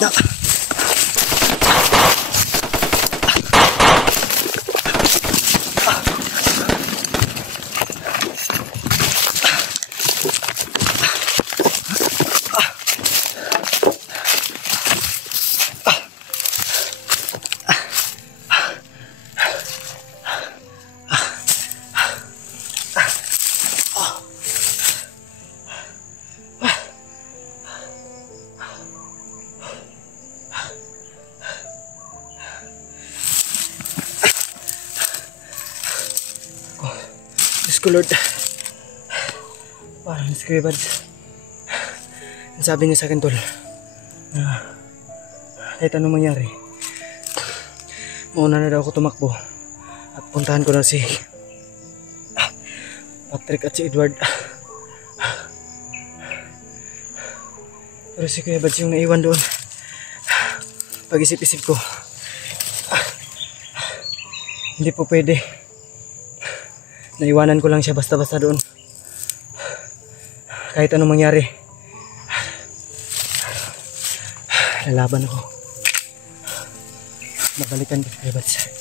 Na. Diyos ko Lord, parang Kuya Bads, ang sabi niya sa akin tol, kahit anong mangyari, mauna na daw ako tumakbo at puntahan ko na si Patrick at si Edward. Pero si Kuya Bads yung naiwan doon. Pag-isip-isip ko, hindi po pwede. Naiwanan ko lang siya basta-basta doon. Kahit anong mangyari, lalaban ako. Mabalikan ko si Kuya Bads.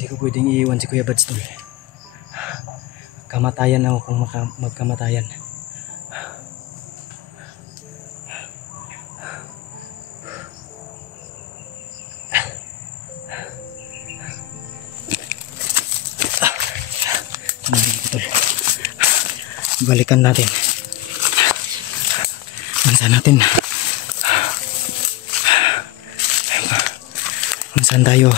Hindi ko pwedeng iiwan si Kuya Bads tol. Kamatayan ako kung magkamatayan. Balikan natin. Minsan natin. Minsan tayo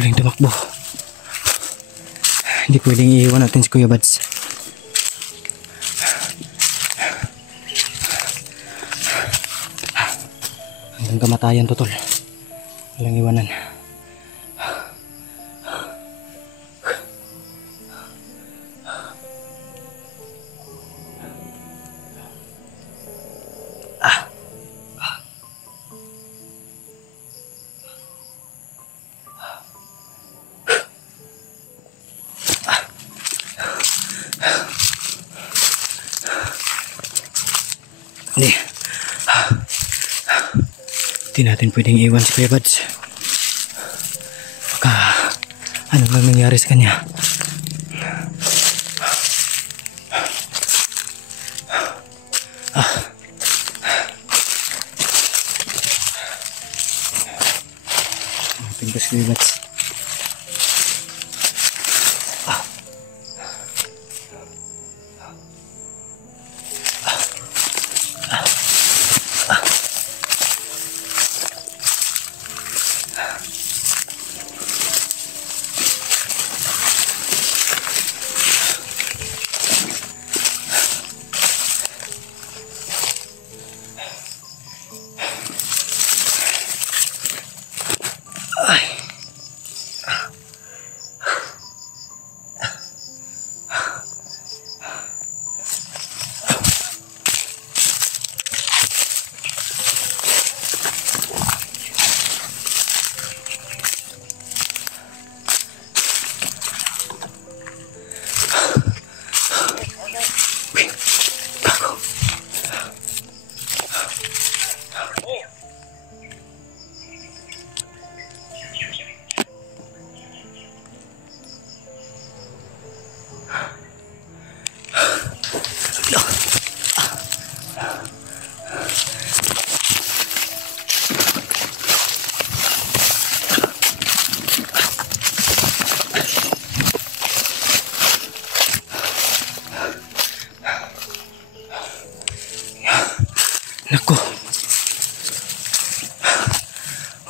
huling tumakbo. Hindi pwedeng iiwan natin si Kuya Bads. Hanggang kamatayan to tol. Walang iwanan. Hindi natin pwedeng iwan si Kuya Bads. Baka ano lang nangyari sa kanya. Hanapin ko si Kuya Bads.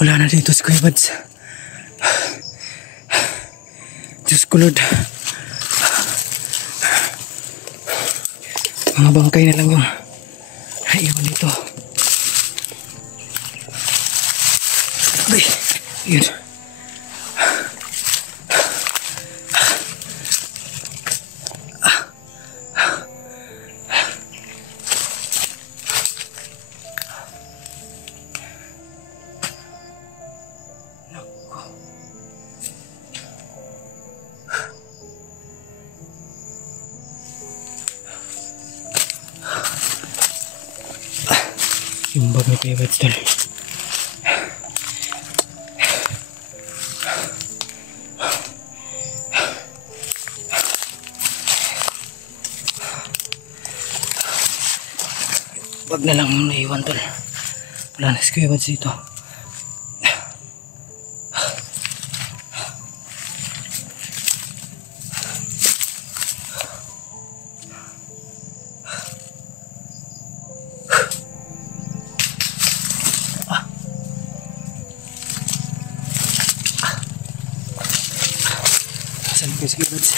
Wala na dito si Kuya Buds. Diyos ko Lord. Mga bangkay na lang yung naiwan dito. Abay, yun. Yung bag ni Kuya Buds tol. Bag na lang yung naiwan tol. Wala na si Kuya Buds dito. Saan ko si Kuya Buds?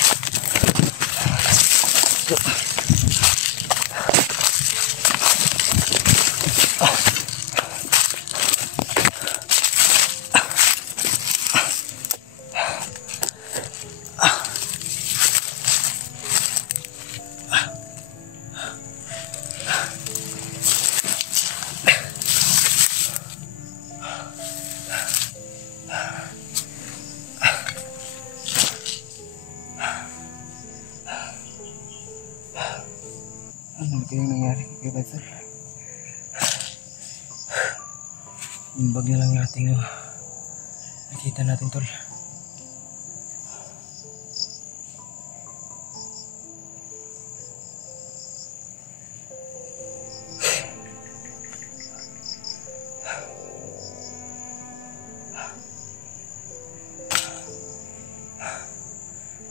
Ano kayong nangyari kay Kuya Buds? Yung bag na lang natin nakita natin tol.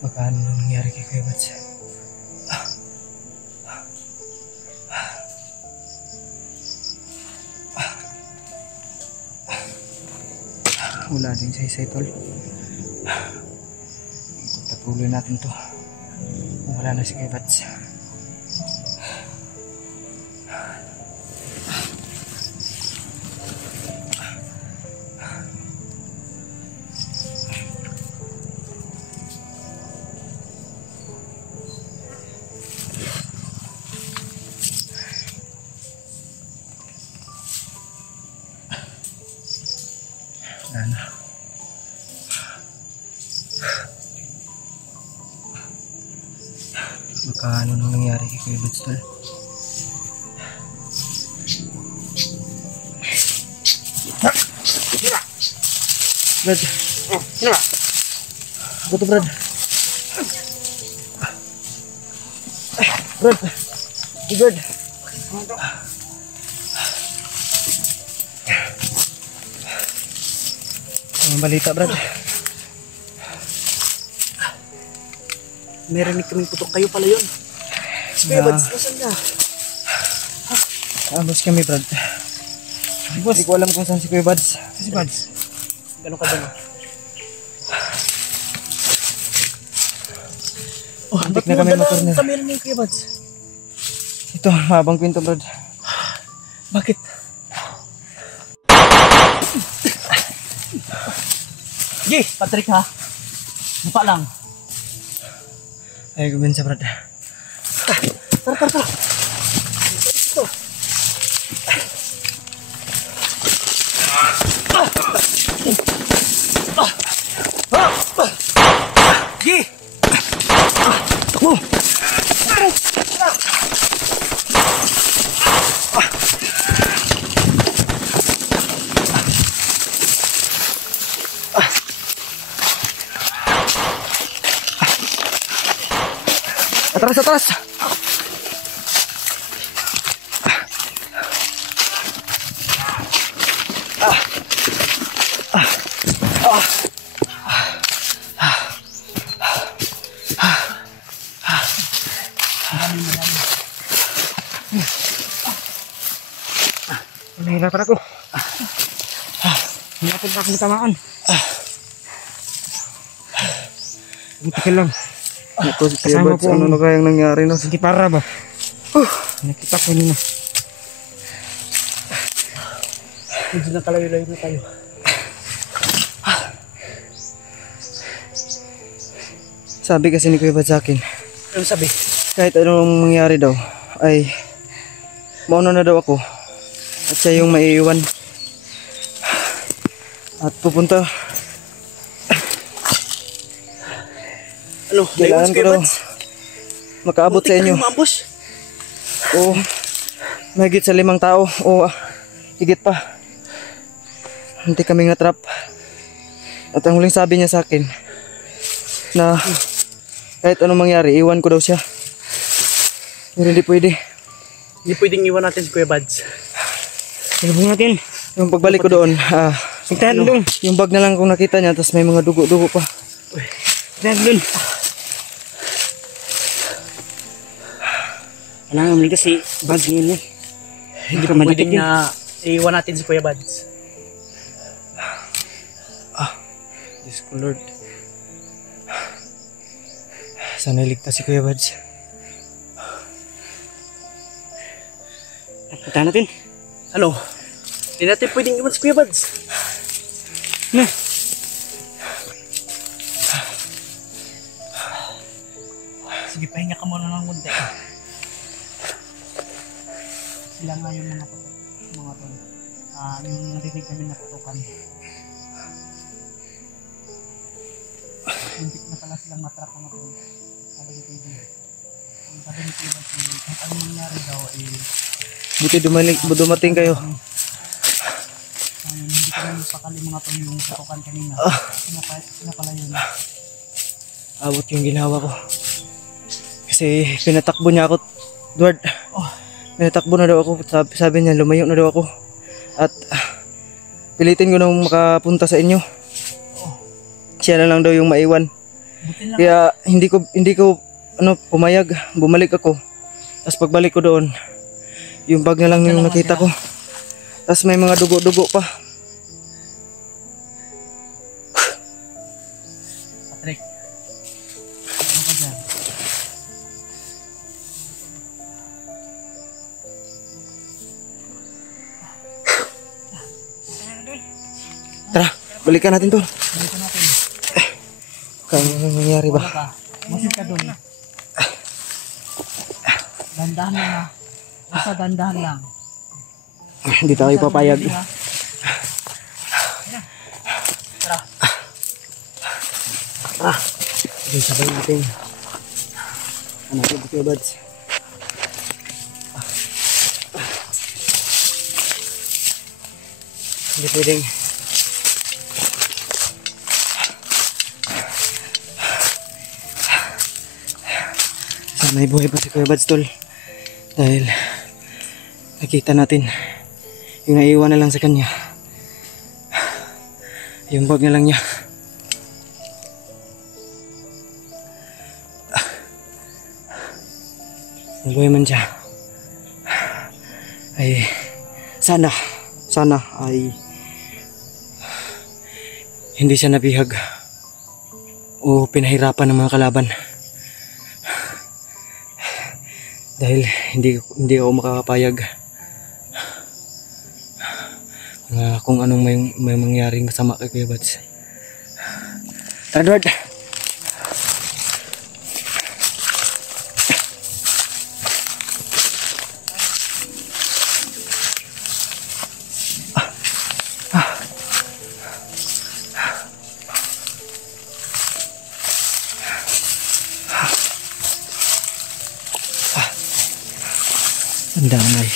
Baka ano nang nangyari kay Kuya Buds? Wala din sa isay tol. Patuloy natin to. Wala na si Kuya Buds. Ano? Baka ano nang nangyari kay Kuya Buds tol? Brad. Oh, sino ba? Ako to, Brad. Brad. Good. Ang balita, Brad. Meron kaming putok. Kayo pala yun. Kuya Buds, nasan na? Ambos kami, Brad. Hindi ko alam kung saan si Kuya Buds. Si Buds? Gano'n ka dyan? Oh, ba't na kami motor na? Kami rin yung Kuya Buds. Ito, mahabang kwento, Brad. Bakit? Gi, Patrick ha. Mukha lang. Ay, gumin sa Brad. Tara. Ito. Gi! Takbo! Atras! Nahihirapan ako. Malapit na akong tamaan. Buti ka lang. Ako, Kuya Kasama Bads, ko ano ang- na kayang nangyari no? Hindi para ba? Nakita ko nila. Medyo nakalayo-layo na tayo. Sabi kasi ni Kuya Bads sa akin, Ano sabi? kahit anong mangyari daw, ay mauna na daw ako. At siya yung maiiwan. At pupunta. Ano? Kailangan ko daw makaabot sa inyo. Maambos. O mahigit sa 5 tao o higit pa. Hindi kami nga-trap. At ang huling sabi niya sa akin na kahit anong mangyari, iwan ko daw siya. Pero hindi pwede. Hindi pwedeng iwan natin si Kuya Bads. Ilubong natin. Yung pagbalik ko doon, Tignan doon. yung bag na lang kung nakita niya, tapos may mga dugo-dugo pa. Tignan doon. Kailangan mo si Bads ngayon eh. Hindi pa pwedeng na iwan natin si Kuya Bads. Diyos ko Lord. Sana iligtas si Kuya Bads. Punta natin. Ano? Hindi natin pwedeng iwan si Kuya Bads. Na. Sige, pahinga ka muna ng munti. Sila nga yung mga tol. Yung narinig kami na putukan. Muntik na pala silang matrap mga tol. Sabi ni Kuya Bads. Sabi ni Kuya Bads, kahit anong nangyari daw, Buti dumating kayo. hindi ko naman pakali mga tol yung putukan kanina. Sila pala yun. Abot yung ginawa ko. Kasi pinatakbo niya ako, Edward. Pinatakbo na daw ako. Sabi niya, lumayo na daw ako. At pilitin ko na makapunta sa inyo. Siya na lang daw yung maiwan. Kaya hindi ko pumayag. Bumalik ako. Tapos pagbalik ko doon, yung bag na lang yung nakita ko. Tapos may mga dugo-dugo pa. Patrick, ano ka dyan? Tara, balikan natin to. Dito natin. Kaya nangyayari ba? Wala ka. Masin ka doon. Dandahan lang ha. Basta dandahan lang. Hindi tayo papayag. Tara. Okay, sabay natin. Ano ito, Kuya Bads? Hindi pwedeng. Sana buhay pa si Kuya Bads, tol. Dahil nakita natin yung naiwan na lang sa kanya. Yung bag na lang niya. Kung buhay man siya, ay sana ay hindi siya nabihag o pinahirapan ng mga kalaban. Dahil hindi ako makakapayag na kung anong may mangyaring masama kay Kuya Bads. Edward! Ang damay.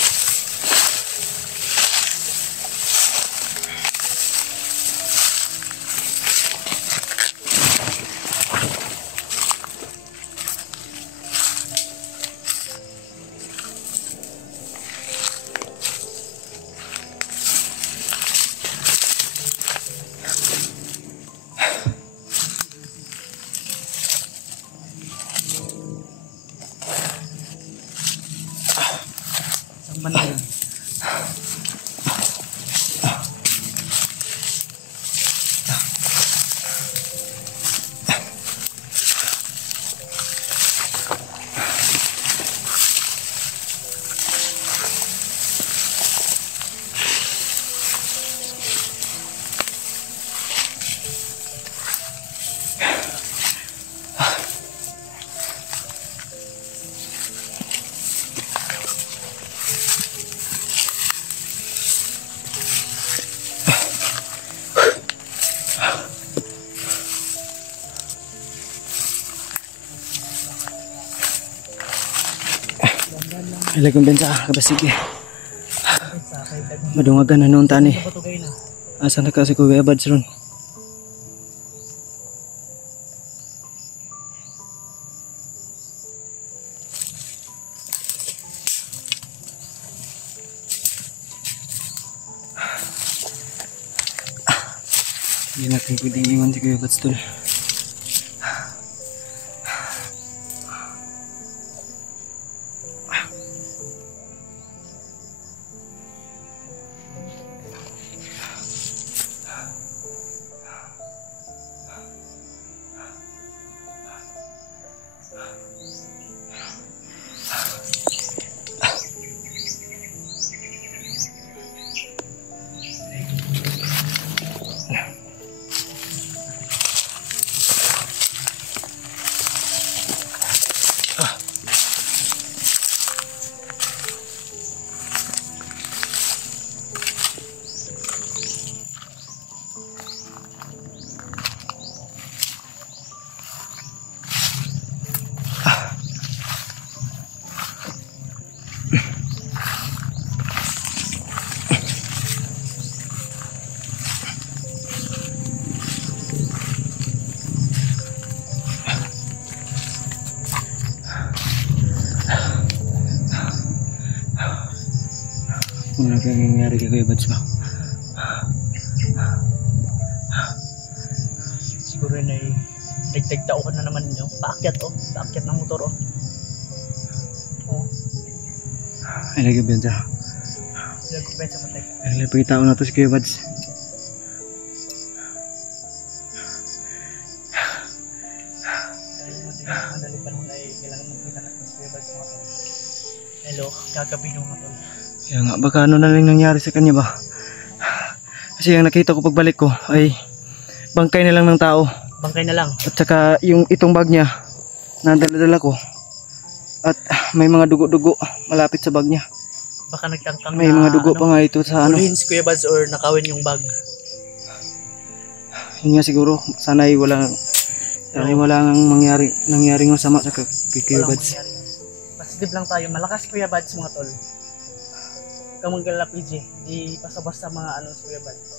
Ilagong din sa kabasig eh. Sa kay Dagmay. Madungagan na noon tani. Sa Batugay na. Asa na kasi Kuya Bads ron. Hindi natin pwedeng iwan si Kuya Bads tol. Ano kaya nangyayari kay Kuya Bads ba? Siguro na dagdag ka na naman yun. Paakyat oh. Paakyat ng motor oh. Oh. Ay, lagi ba yan sa? Nagpapit sa patay. Ay, napakita ko na to si Kuya Bads. Madali pa nung ay kailangan magkita natin sa Kuya Bads mga tol. Hello, kagabi nung mga tol. Kaya nga, baka ano na lang nangyari sa kanya ba? Kasi ang nakita ko pagbalik ko ay bangkay na lang ng tao. Bangkay na lang. At saka yung itong bag niya na dala-dala ko. At may mga dugo-dugo malapit sa bag niya. Baka nagtangkang May mga dugo pa nga ito sa ano. Ulihin si Kuya Bads or nakawin yung bag. Yun nga siguro, sana'y walang nangyaring masama sa kay Kuya Walang Bads. mangyari yun. Positive lang tayo. Malakas si Kuya Bads mga tol. Kamanggal na PJ. Di basta-basta mga ano si Kuya Bads.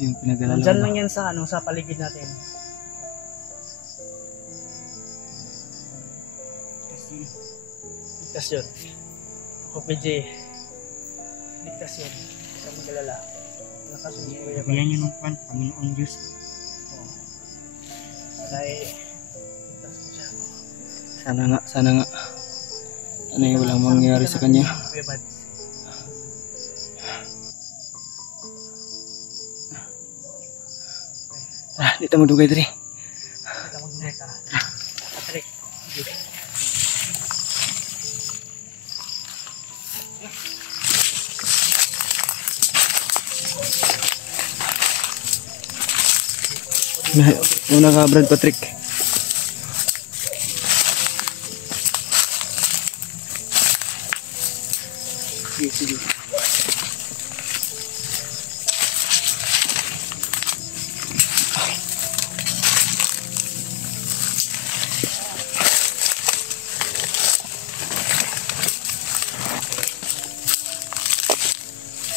Yung pinag-alala Nandyan ko ba? lang yan sa ano sa paligid natin. Ligtas yun. Ako PJ. Ligtas yun. Huwag mag-alala. Malakas yung Kuya Bads. Bigyan niyo ng kwan, Panginoon Diyos. Oo. Dahil ligtas ko siya. Sana nga. Ano yung walang mangyari sa kanya. Kuya Bads. Ah, dito mo dugay diri. Kita mag-ingat ka. Patrick. Una ka Brad Patrick. Sige.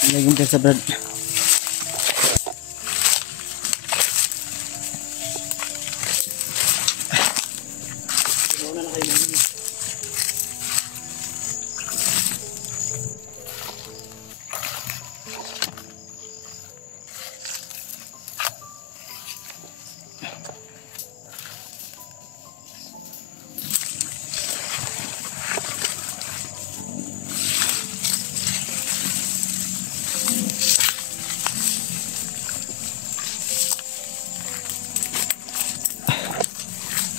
Laging sa Brad. Una na kayo namin.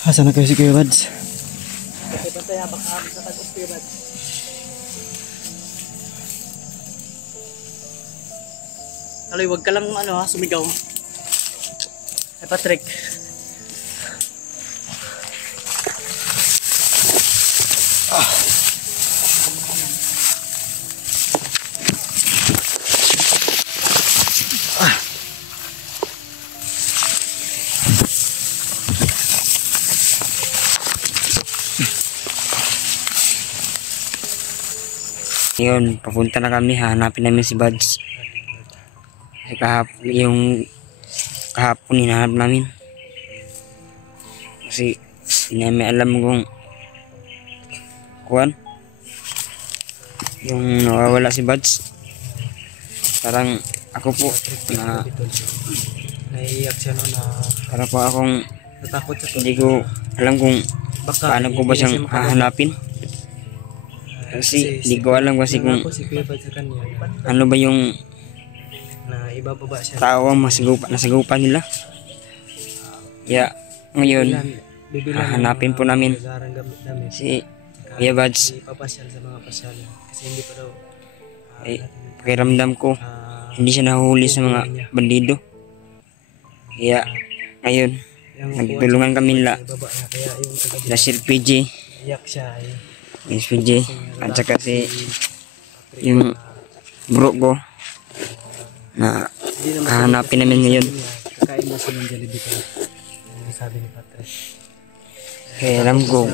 Asa na kayo si Kuya Bads? Bantay habang kami sa tagos Kuya Bads. Aloy, wag ka lang ano ha, sumigaw. Ay Patrick. Yun, papunta na kami, hahanapin namin si Buds. Kasi kahapon hinahanap namin. Kasi hindi namin alam kung yung nawawala si Buds. Parang ako po na Naiiyak siya no na para po akong natakot siya hindi ko alam kung baka paano ko ba hindi na siyang siya makabalik. hahanapin. Kasi hindi ko alam kasi kung nangako si Kuya Bad sa kanya ano ba yung na ibababa siya. tao ang nasigupan nila. Kaya ngayon hahanapin po namin si Kuya Buds. Ipapasyal sa mga pasyal kasi hindi pa daw Pakiramdam ko hindi siya nahuhuli sa mga bandido. Kaya ngayon nagtulungan kami nila kaya yung taga na si PG, iyak siya Miss PG at saka si yung bro ko na hahanapin namin ngayon. kakain mo siya ng Jollibee ko. Sabi ni Patrick. Kaya alam ko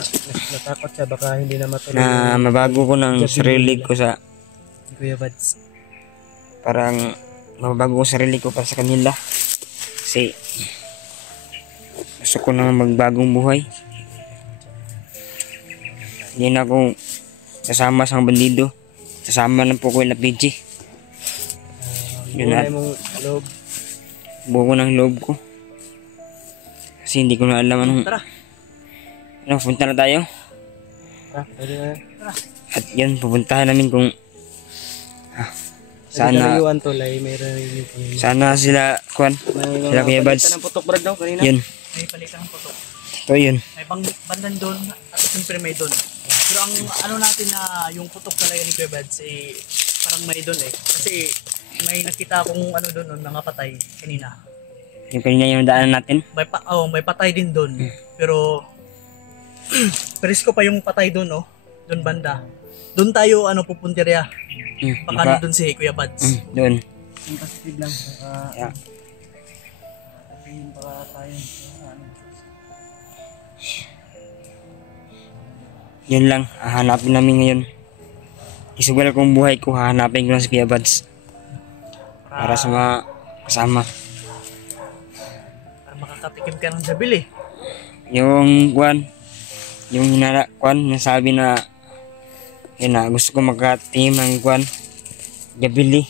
Natakot siya baka hindi na matuloy na mabago ko ng sarili ko sa ni Kuya Buds. parang mabago ko sarili ko para sa kanila. Kasi gusto ko na magbagong buhay. Hindi na ako sasama sa bandido. Sasama lang po ko na PG. Yun na. Mong loob. Buo ko ng loob ko. Kasi hindi ko na alam anong... Tara. Ano, punta na tayo. Pwede na. At yun, pupuntahan namin kung... Sana sana... meron rin yung Sana sila... Sila Kuya Buds. ng putok brad daw kanina. Yun. May palitan ng putok. Ito yun. May bandan doon at siyempre may doon. Pero ang ano natin na yung putok talaga ni Kuya Buds parang may doon Kasi may nakita akong ano doon mga patay kanina. Yung kanina yung daanan natin. May patay din doon. Pero presko pa yung patay doon doon banda. Doon tayo pupuntirya. Baka doon si Kuya Buds. Doon. Yung positive lang. Yeah. Sabihin baka tayo. Yun lang, hahanapin namin ngayon. Isugal kong buhay ko, hahanapin ko lang si Kuya Buds. Para sa mga kasama. Para makakatikim ka ng jabil Yung nasabi na yun na, gusto ko magkatingin ng Jabili.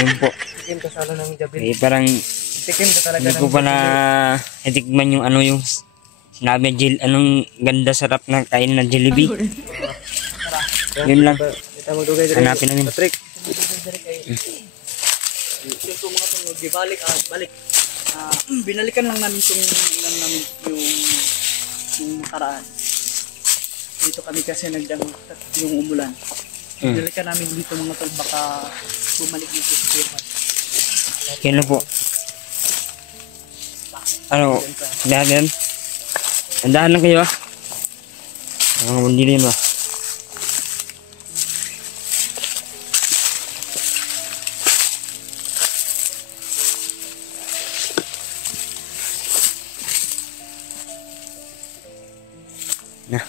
Yun po. Tikim ka sana ng jabil. Parang Tikim ka talaga hindi ko pa na itikman yung yung sinabi anong ganda sarap na kain na Jollibee. Yun lang. Kita magdugay dito. Hanapin namin. Patrick. Yung mga tunog, balik. Binalikan lang namin yung nakaraan. Dito kami kasi yung umulan. Binalikan namin dito mga tol, baka bumalik dito sa Kuya. Yun lang po. Ano, dahan. Andahan lang kayo Mga bandili yun Nah.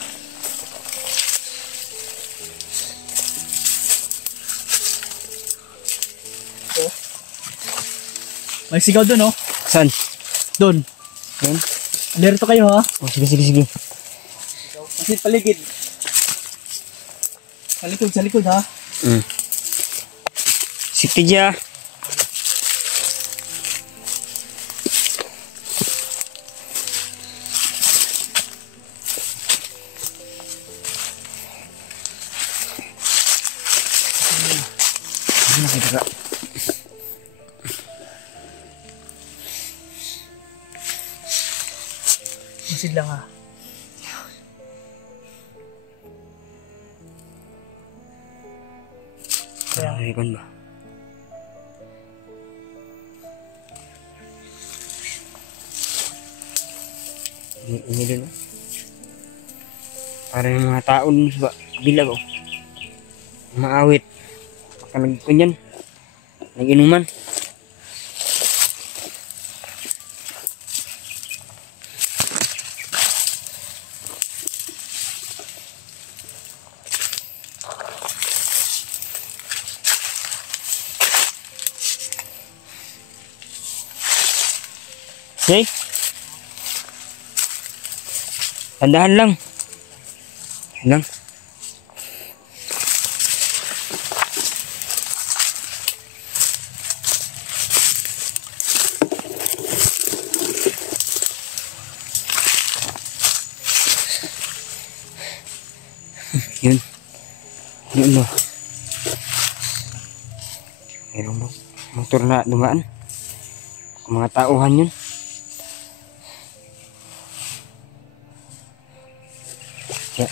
May sigaw doon Saan? Doon. Yun? Alerto kayo ha. Oh, sige. Kasi paligid. Sa likod ha. Safety dya. Nakita ka. Masid lang ha. Kaya, Ikon ba? Ini dun Para yung mga tao dun sa bilag maawit. Baka nagkunyan. Naginuman. Okay? Tandahan lang. Yan lang. Yun. Yun mo. Mayroong motor na dumaan. Mga tauhan yun. Ya.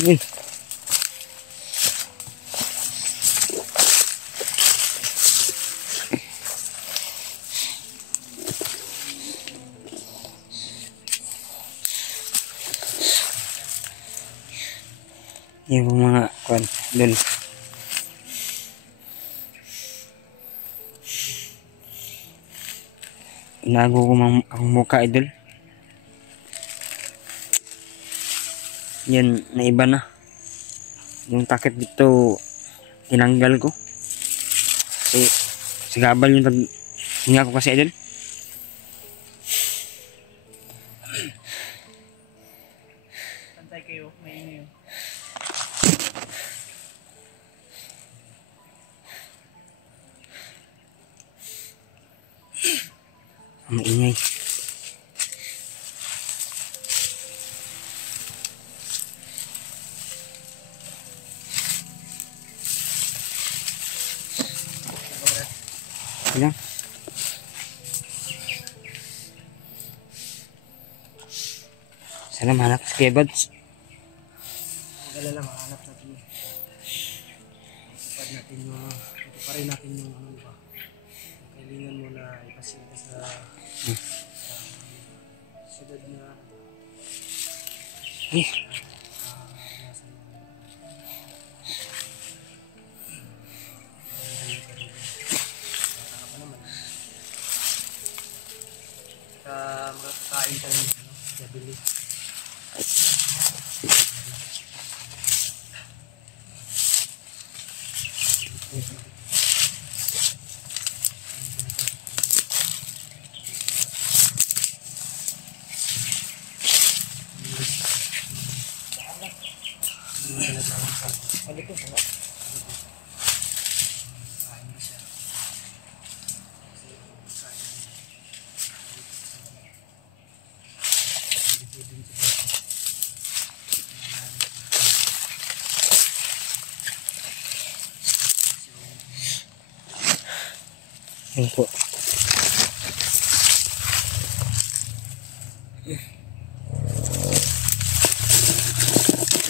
Yun. Yung mga kwan dun. Inago ko ang mukha idol. Yan, naiba na. Yung takip dito, tinanggal ko. Kasi, sigabal yung hinga ko kasi idol. Pantay kayo, maingay yun. Maingay. Ayan. Sana mahanap si Kebads. Magalala, mahanap natin. Ipad natin yung, ituparin natin yung ano ba. Kailangan mo na ipasinta sa siyudad na Eh, mga kakain ka rin, ano, nabili. yun po.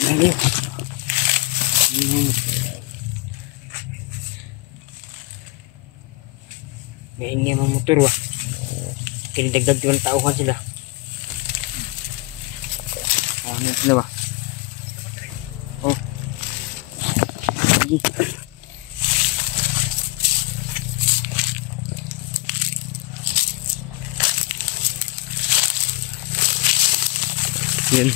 Dali. May ingay mga motor wa. Kinidagdag yung tauhan sila. Ano sila ba? Oh. Sige. Yun.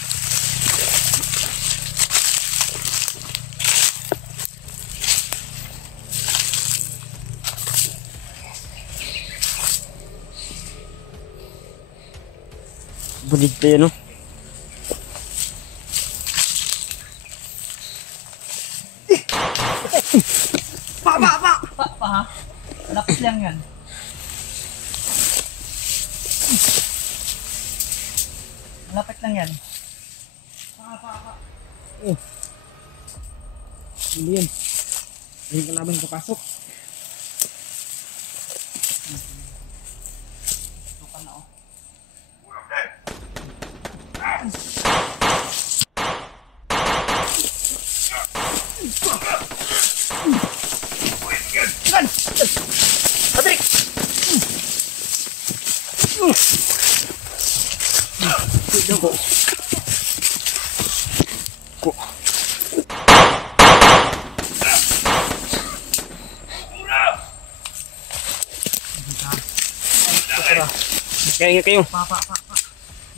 Bulit pa yan, no? Pa ha? Lapis lang yan. Malapit lang yan. Hindi yan. Hindi kalaban papasok. Ito ka na oh. Patrick! ingat kayo.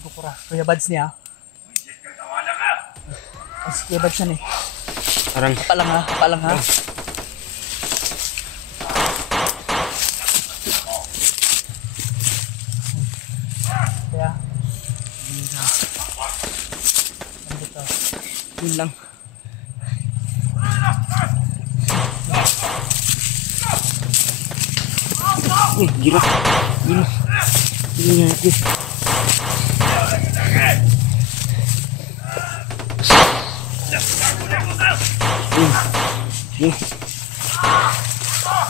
Gukura. Kuya Bads niya. As Kuya Bads yan eh. Parang Palang ha. Kaya. Dito. yun lang. Uy, gira. Gira. Gira ako. Uy.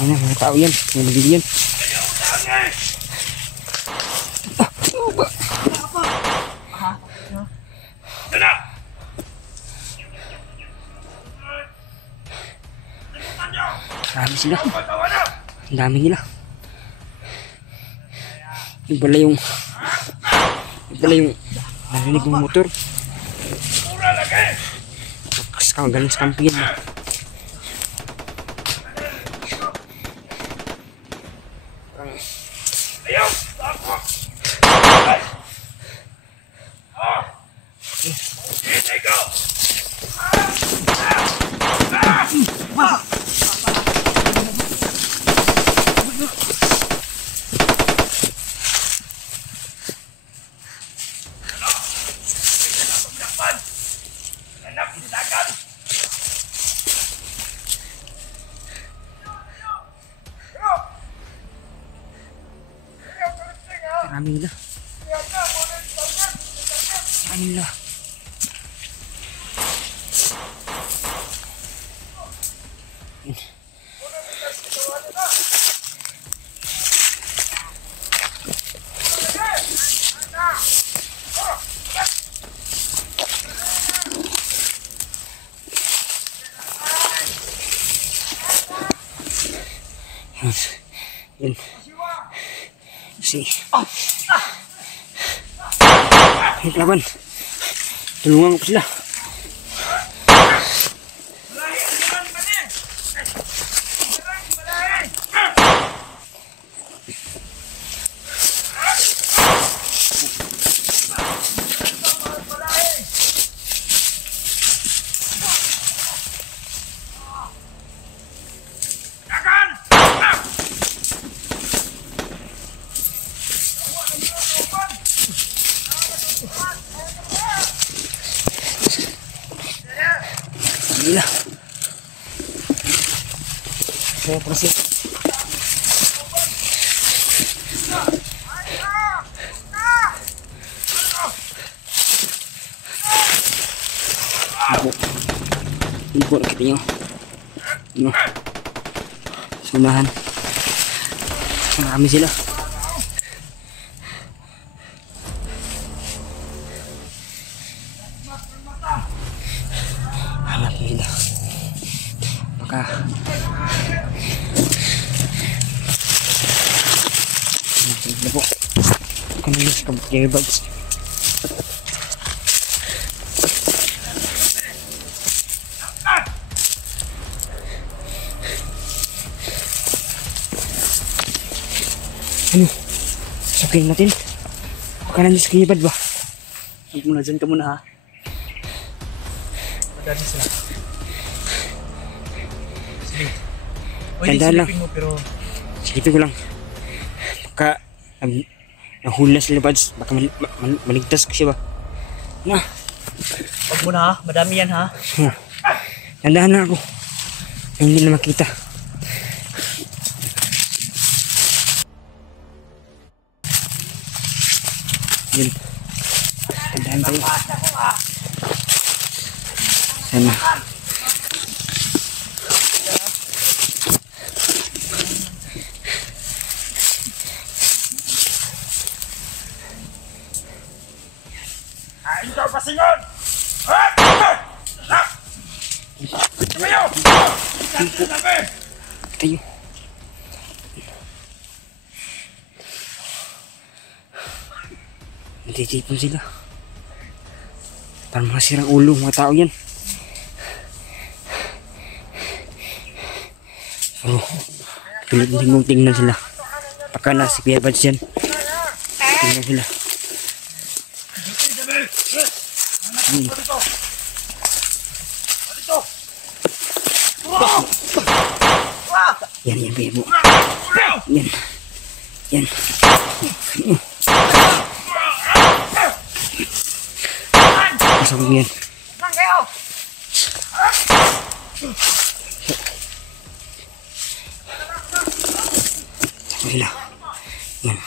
Yan, mga tao yan. Mga nabili yan. Marami sila. Ang dami nila. Yung pala yung narinig ng motor. Galing sa kampin na. Marami nila. Marami nila. Yun. Si laban. Tulungan ko sila. Gila. Saya persis. Impor kita nyo. Ano? Sunahan. Marami sila. Hanap nila. Baka na po. Kanina sa earbuds. Ano? Sukin natin. Baka nandiyan sa earbud ba? Huwag muna, dyan ka muna ha. Madami sila. Sige. Pwede Tandaan lang. silipin mo pero Silipin ko lang. Baka nahula sila buds. Baka maligtas ko siya ba? Na. huwag muna ha. Madami yan ha. Tandaan na ako. Ay, hindi na makita. Yun. Tandaan tayo. Sana. Ikaw pasingon! Kayo! Tayo. Natitipon sila. Parang mga sirang ulo, mga tao yan. So, pilit din mong tingnan sila. Baka na si Kuya Bads yan. Tingnan sila. Yan, yan, yan mo. Yan. Yan. Pasok mo yan. Sila. Yan.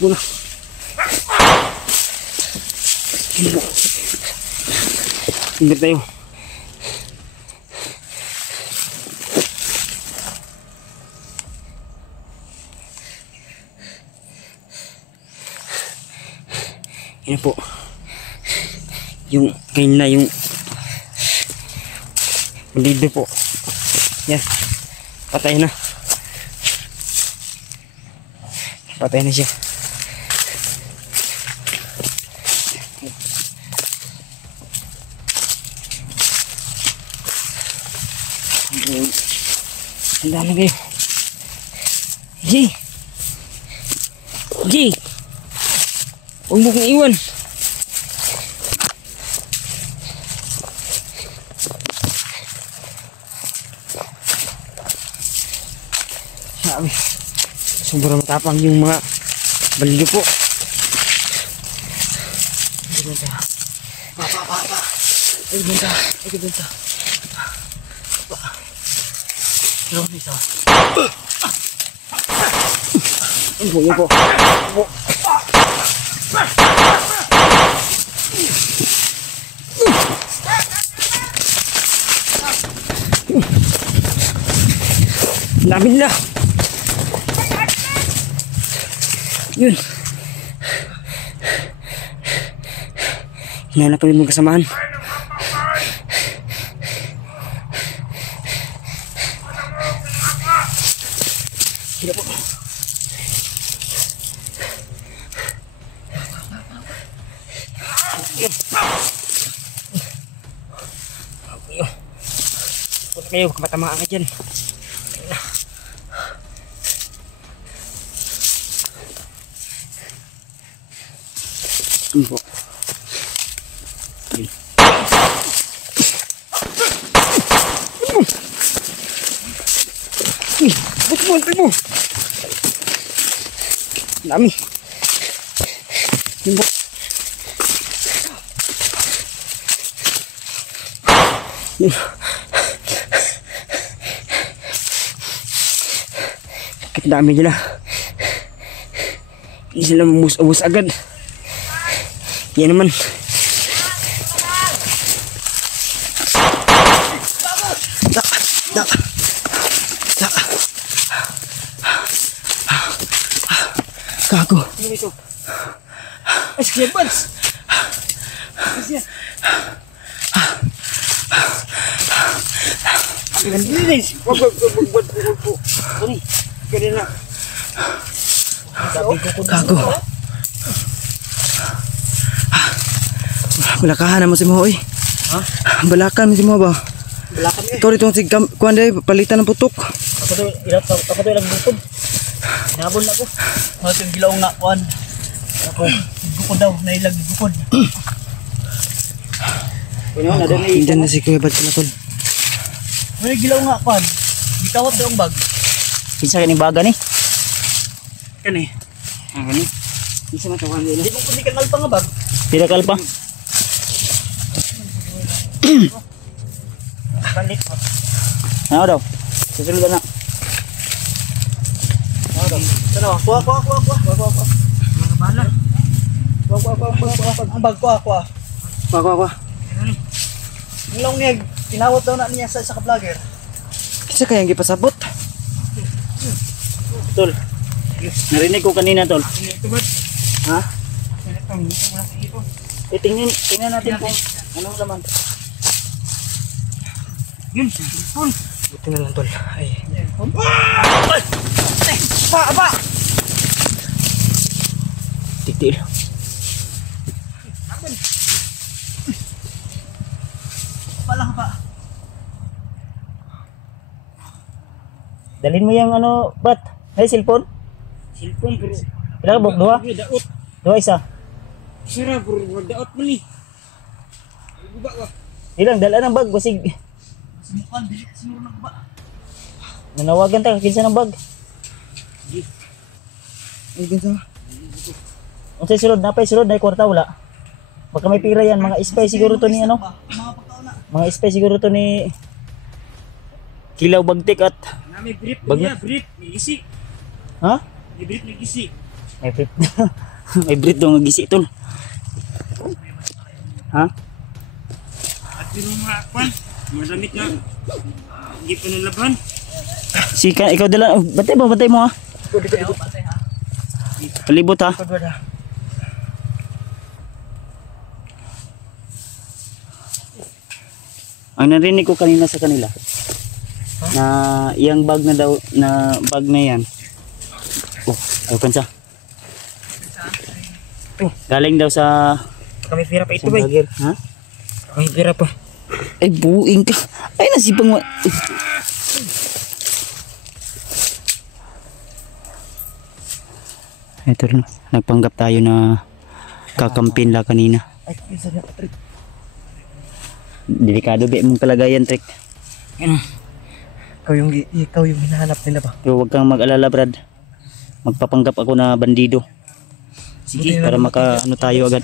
Pula. Ingat tayo. Yan po. Yung kanina yung bandido po. Yan. Patay na. Patay na siya. Handa na kayo. G! G! Huwag mo kong iwan. Sabi, sobrang matapang yung mga balyo po. Ay, benta. Pa. Ay, benta. Pa. Pero isa. Ay, po, yun po. Dami nila. Yun. Hinanap pa rin mong kasamaan. Sila po. Punta kayo, kamatamaan ka dyan. Yun po. Yun. Buti mo. Dami. Yun po. Yun. Bakit dami nila? Hindi sila mamus-abus agad. Yan naman. Gago. Ano ito? Ay, sige, Buds. Wag po. Sorry. Kaya na. Gago. Balakahan mo si mo, oy. Ha? Balakan mo si mo ba? Balakan eh. Ito itong si kuanday palitan ng putok. Ako to ilang bukod. Nabol na ko. Mga itong gilaw nga kuan. Ako, bukod daw, nailag bukod. Diyan na si Kuya Bad sila tol. May gilaw nga kuan. Gitawat yung bag. Isa ka ni baga ni? Kani. Ah, gani. Isa matawan nila. Hindi mo kundi kanal pa nga bag. Pila kalpa? Balik. Ano daw? Susunod na. Ano? Kuha. Mga bala. Kuha. Ang bag, kuha. Kuha. Ang lang niya, tinawat daw na niya sa isa ka vlogger. Kisa kayang gipasabot. Tol. Narinig ko kanina, tol. Ha? Tingnan natin kung anong laman. Yun. Buti na lang tol. Ay. Aba! Titil. Dalhin mo yung ano, bat? Ay, cellphone? Cellphone bro. Ilang buk? Dua? Daot. Dua isa. Sira bro, daot mo ni. Guba ka. Ilang, dala ng bag. Basig. Simukan, dili ka sinuro ng ba? Nanawagan ta, kinsa ng bag. Ay, gansa. Kung sa'y sulod, napay sulod, na kwarta, wala. Baka may pira yan, mga spy siguro to ni ano. Mga pagkauna. Mga spy siguro to ni Kilaw Bagtik at Nami brief Bagnet. niya, brief. Gisi. ha? May brief na gisi. May brit. May brit daw nga gisi tol. Ha? At yung mga kwan, mga damit na hindi pa nalaban. Sika, ikaw dala. Oh, batay mo ha. Palibot ha. Edward ha. Ang narinig ko kanina sa kanila na iyang bag na daw na bag na yan. Oh, ay kansa. Galing daw sa Kami pira pa ito, sa bay. bagger, ha? Kami pira pa. Ay buing ka. Ay nasipang Ito na. Nagpanggap tayo na kakampin la kanina. Ay, isa na, Patrick. Delikado ba mong kalagayan, Trek? Ikaw yung hinahanap nila ba? Pero huwag kang mag-alala, Brad. Magpapanggap ako na bandido. Sige, Para maka ano tayo agad.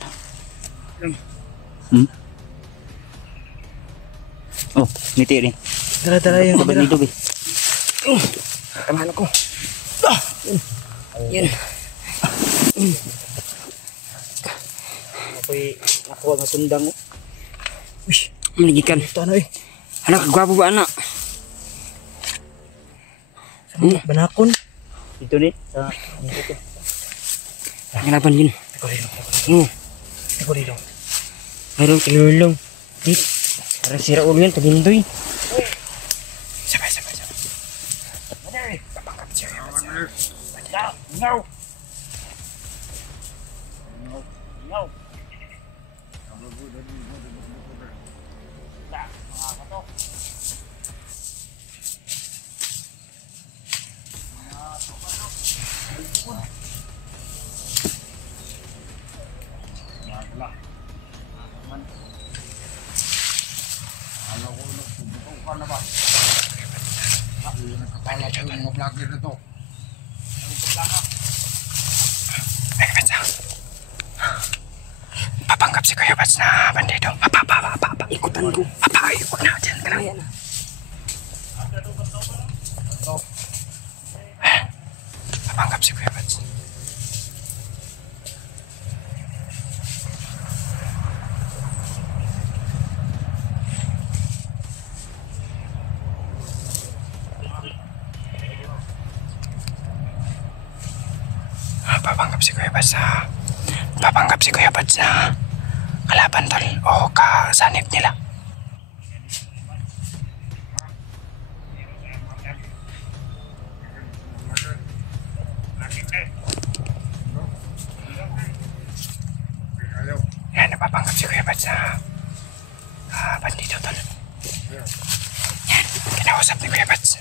Hmm? Oh, ngiti rin. Dala-dala yung kamera. Bandido, be. Tamahan ako. Yan. Ako'y nakuha nga sundang. Uy, Maligikan. ito ano eh. Anak, gwapo ba anak? Banakon. Ito ni. Sa Hanapan din. Ikaw rin. Oo. Ikaw rin. Mayroong kilulong. Di. Para sira ulo yan, tagindoy. Sabay. Papanggap si Kuya Bats na bandido. Ikutan ko. Huwag na. Diyan ka lang. Papanggap si Kuya Bats. Papanggap si Kuya Bats na kalaban tol o kasanib nila. Yan, napapanggap si Kuya Bats na bandido tol. Yan, kinausap ni Kuya Bats.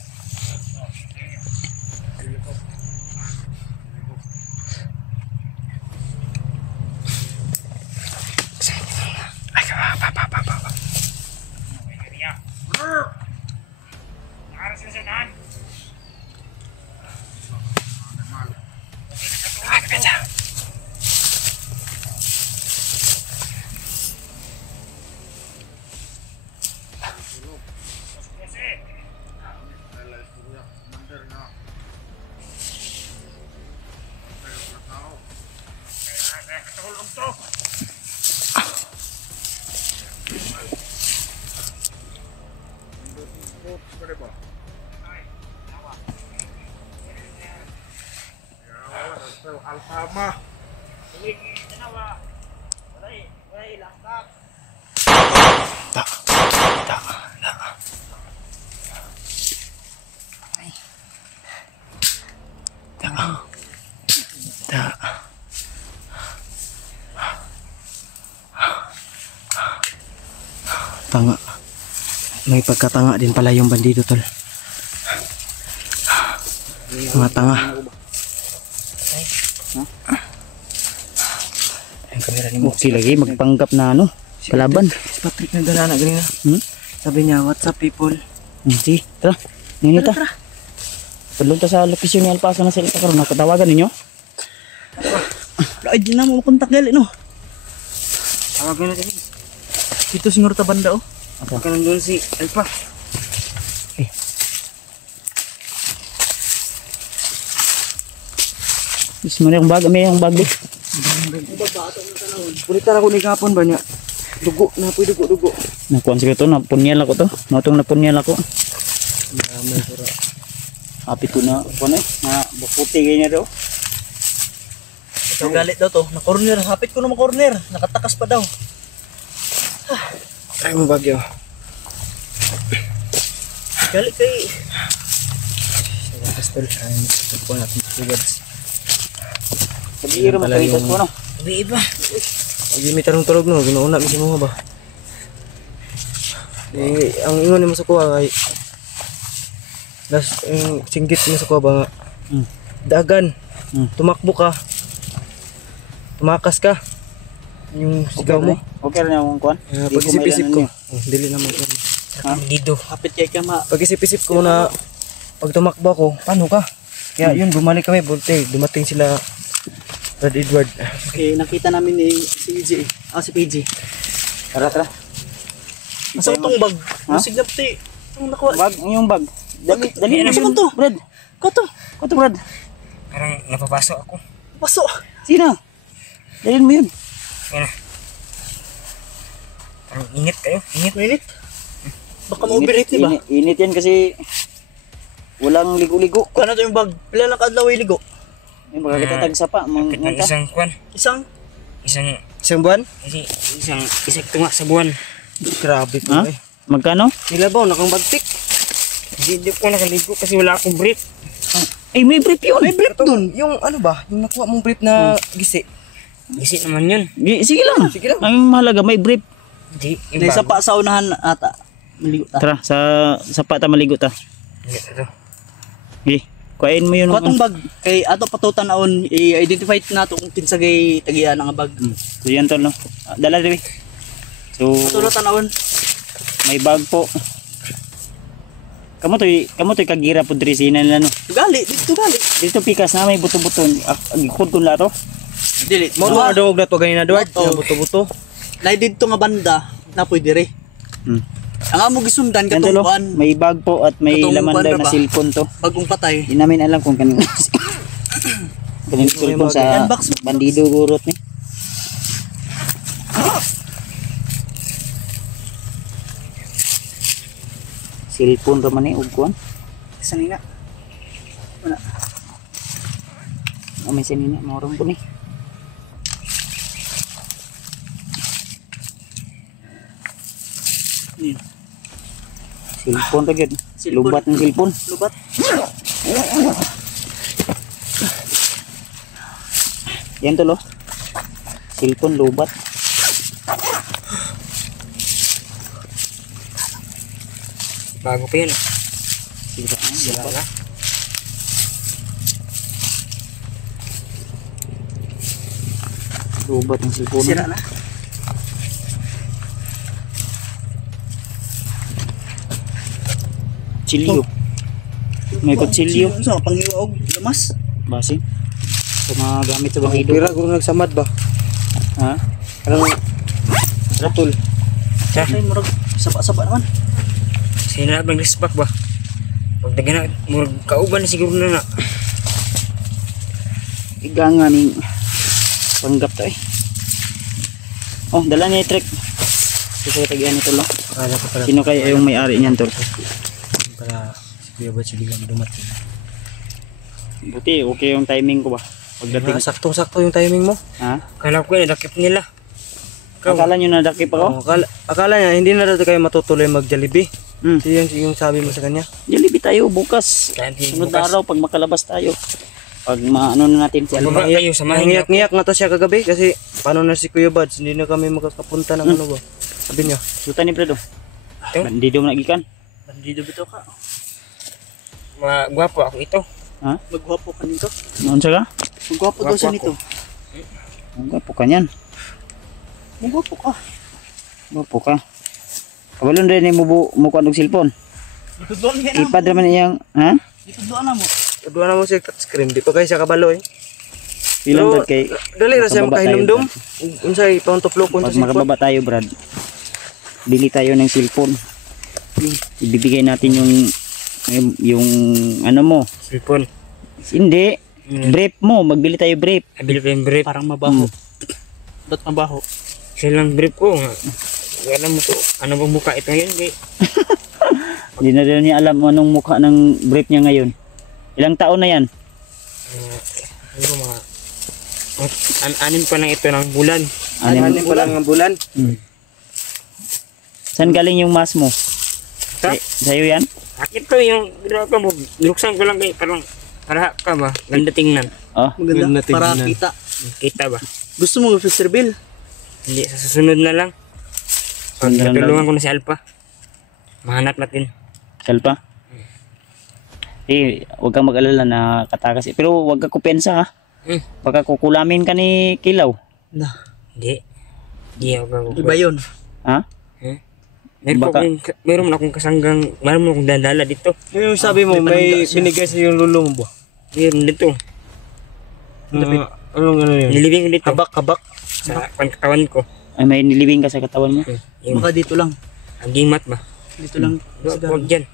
Tanga. May pagkatanga din pala yung bandido tol. Mga tanga. Ang kamera ni mo. Okay lagi, magpanggap na ano, kalaban. Si Patrick nagdala na ganina. Sabi niya, what's up people? Sige, tara. Nini ta. Padulong ta sa lokasyon ni Alpasa na sila karon. Nakatawagan ninyo? Ay, di na mo makontak gali, no? Tawagan natin. Dito siguro ta banda, oh. Baka nandun si Alpha. Is mo na yung bag, may yung bag di. Kulitan ako ni kapon ba niya? Dugo, napoy dugo. Nakuan siguro to, napunyal ako to. Natong napunyal ako. Happy ko na, kuan eh, na buputi ganyan daw. Ito galit daw to. Na-corner. Hapit ko na ma-corner. Nakatakas pa daw. Ay mo bagyo. Galit kay... Sa pastol. Ay, po natin si Gads. Sabi iro matalitas ko no. Biit ba? Pag may tarong tulog no, ginauna mi mo ba? Ang ingon ni mo sa kuha ay last singgit mo sa kuha ba nga. Dagan. Tumakbo ka. Tumakas ka. Yung sigaw mo. Okay rin yung kuan. Pag isip-isip ko. Dili naman ko. Dito. Hapit kay kama. Pag isip-isip ko na pag tumakbo ako, paano ka? Kaya yun, bumalik kami, bulte. Dumating sila Brad Edward. Okay, nakita namin ni si PJ. Si PJ. Tara. Asa itong bag? Ha? Masig na pati. Ang nakuha. Bag, yung bag. Dali Asa man to? Brad. Kato. Kato Brad. Parang napapasok ako. Paso. Sino? Dalhin mo yun. Yan na. Parang init kayo. Init. Minit. Baka ma-overheat ba? Init yan kasi walang ligo-ligo. Kung ano to yung bag? Pila lang kadlaw ligo? Yung baka kita tagsapa, Kahit ng mangta. isang kwan. Isang. Isang buwan? Isang tunga sa buwan. Grabe po Ha? eh. Magkano? Nilabaw, nakang bagtik. Hindi ko nakaligo kasi wala akong brief. Ay, may brief yun. May brief dun. Yung ano ba? Yung nakuha mong brief na gisi. Gisi naman yun. Sige lang. Sige lang. Ang mahalaga, may brief. Hindi. May isa pa sa unahan ata. Maligo ta. Tara, sa pata maligo ta. Ito. Okay, kuhain mo yun. Katong bag kay ato patutan naon i-identify nato kung kinsa gay tagiya nga bag. So yan tol no. Dala rin. So Patutan naon. may bag po. Kamu to'y kagira po dresina nila no. Gali, dito gali. Dito pikas na may buto-buto. Agikod ko lato. Dili. Mo na dawog na to ganina Edward. Oo. Na buto-buto. Nay dito nga banda na pwede re. Ang amo gisundan Yan tol katong oh. kuan, May bag po at may Katong laman kuwan daw na na ba? cellphone to. bagong patay. Hindi namin alam kung kanino. Kanino cellphone sa Unbox mo. bandido gurot ni. Cellphone to man ni ugkuan. Sanina. May sinina morong po ni. Ni. Cellphone to gyud. Cellphone. Lubat ng cellphone. Lubat. Yan to lo. Cellphone lubat. Bago pa yun. Sira na. Wala. Lubat ng cellphone. Sira na. Chilyo. May kutsilyo. So, pangiwaog lamas. Basi. Sa mga gamit sa bangido. Pira guro nagsamad ba? Ha? Anong ratol? Ay murag saba-saba naman. Sino na bang rispak ba? Pag dagan na, murag kauban na siguro na na. Iga nga ning panggap to eh. Oh, dala niya yung trick. Kasi tagihan nito lo. Akala ko pala Sino kaya yung may-ari niyan tol? para si Kuya Bad biglang dumating. Buti, okay yung timing ko ba? Pagdating. Saktong-sakto yung timing mo. Ha? Kala ko nadakip nila. Akala nyo nadakip ako? Akala niya hindi na daw kayo matutuloy mag-Jollibee. Hmm. So yung sabi mo sa kanya. Jollibee tayo bukas. Kaya hindi Sunod bukas. na araw pag makalabas tayo. Pag maano na natin si Baba Alma. kayo, samahin niyo ako. Nangiyak-ngiyak nga to siya kagabi kasi paano na si Kuya Buds, hindi na kami makakapunta ng ano ba. Sabi niya. Suta ni Fredo. Ito? Bandido mo nagikan. Bandido bitaw ka. Mga gwapo ako ito. Ha? Magwapo ka nito. Noon siya ka? Magwapo daw siya nito. Ang gwapo ka niyan. Magwapo ka. Gwapo ka. Kabalon rin mo kuha ng cellphone. Dito doon yan na. Ipad naman iyang, ha? Dito doon na mo. Kadwa na mo siya touchscreen, di pa kayo siya kabalo eh. Ilang Pero, brad kay Dali ra siya makababa tayo, makahinumdum. Unsay pauntop-lopon pag sa cellphone. makababa tayo brad. Bili tayo ng cellphone. Ibibigay natin yung ano mo. Cellphone. Hindi. Brief mo, magbili tayo brief. Abili pa yung brief. Parang mabaho. Ba't mabaho? Siya lang brief ko. Wala mo to. Ano bang mukha ito ngayon? Kay Hindi na rin niya alam anong mukha ng brief niya ngayon. Ilang taon na yan? ano mga anim pa lang ito ng bulan. Anim pa lang ang bulan. Saan galing yung mas mo? Ta? Sa'yo yan? Akit ko yung ginawa ko mo. Binuksan ko lang kay parang para ka ba? Ganda tingnan. Oh. Maganda. Maganda tingnan. Para kita. Kita ba? Gusto mo mag-Mr. Bill? Hindi, sa susunod na lang. Pag Susunod na natulungan ko na si Alpha. Mahanap natin. Salpa? Huwag kang mag-alala na katakas. Pero huwag ka kupensa ha. Baka kukulamin ka ni Kilaw. Na. Hindi. Hindi ako. Iba yun. Ha? Baka- Meron akong kasanggang, meron akong dadala dito. Yung sabi mo, may binigay sa yung lulo mo ba? Meron dito. Anong ano yun? Nilibing ko dito. Kabak. Sa pangkatawan ko. Ay, may nilibing ka sa katawan mo. Yung Baka dito lang. agimat ba? Dito lang. Huwag dyan.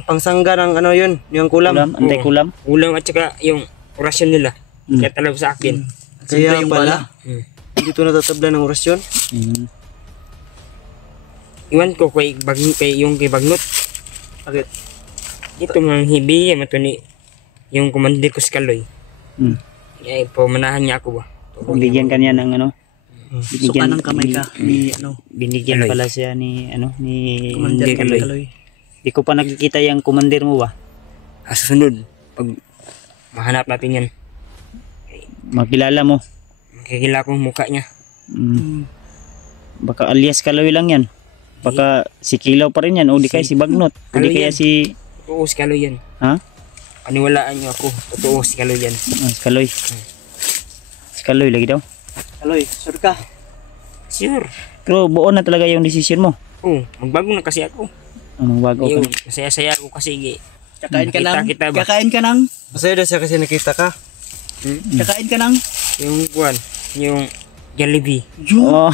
Pangsangga ng ano yun, yung kulam. Kulam, antay kulam. Ulam at saka yung orasyon nila. Kaya talaga sa akin. Kaya yung pala, Hmm. dito natatabla ng orasyon. Mm. Iwan ko kay Bagnot. Bakit? Ito mga hibi, mato ni yung commander ko si Kaloy. Mm. Ay, pumanahan niya ako ba? Bigyan ka niya ng ano. Suka ng kamay ka. Ni ano. Binigyan Yan Kaloy. pala siya ni Commander Kaloy. Kaloy. Di ko pa nakikita yung commander mo ba? Susunod, pag mahanap natin yan, Makilala mo. makikila ko ang mukha niya. Mm. Baka alias Kaloy lang yan. Baka si Kilaw pa rin yan. O di kaya si Bagnot. O di Kaloy kaya yan. si... Totoo si Kaloy yan. Ha? Paniwalaan niyo ako. Totoo si Kaloy yan. Si Kaloy. Si Kaloy lagi daw. Kaloy, sure ka? Sure. Pero buo na talaga yung decision mo. Oo, magbago na kasi ako. Anong bago ka? Yung masaya-saya ako kasi Kakain ka ng... Kita ba? Kakain ka ng... Masaya daw siya kasi nakita ka. Kakain ka ng... yung kuwan, yung Jollibee. Oh,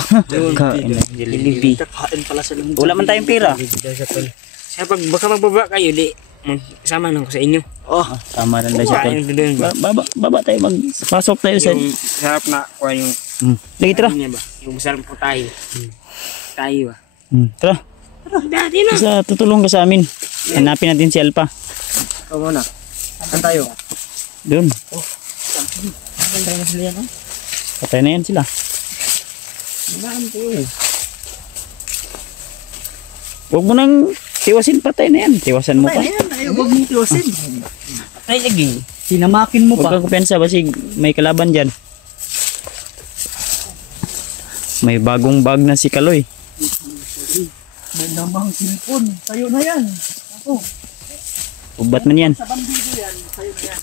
kain na. Jollibee. Kakain pala sa ng... Wala man tayong pera. Siya pag baka magbaba kayo, di sama lang ko sa inyo. Oh, Tama rin na siya. tol. Kain ko doon ba? Baba tayo. Pasok tayo sa... Yung sarap na kuwan yung Lagi tara. niya ba? Yung masarap po tayo. Tayo ba? Tara. Dati na. Basta tutulong ka sa amin. Hanapin natin si Alpha. Ikaw muna. Saan tayo? Doon. Patay na sila yan, oh. Patay na yan sila. Huwag mo nang tiwasin, patay na yan. Tiwasan mo pa. Ayan, ayaw, huwag mong tiwasin. Ay, lagi. Sinamakin mo Huwag pa. kang kupensa kasi may kalaban dyan. May bagong bag na si Kaloy. May namang cellphone. Sa'yo na yan. Ako, Ubat man yan. sa bandido yan. Sa'yo na yan.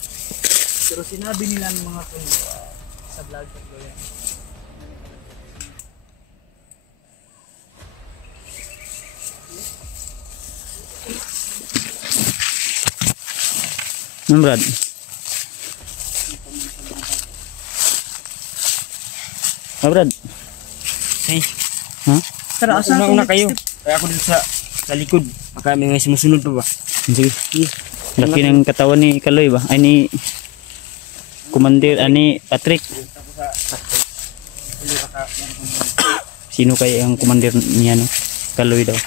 Pero sinabi nila ng mga tulo sa vlog ko yan. Brad. Brad. Ay, Ha? Tara, asa una kayo. Kaya ako dito sa likod. Baka may mga sumusunod pa ba? Sige. Laki ng katawan ni Kaloy ba? Ay ni Commander, ni Patrick. Sino kaya ang commander niya no? Kaloy daw.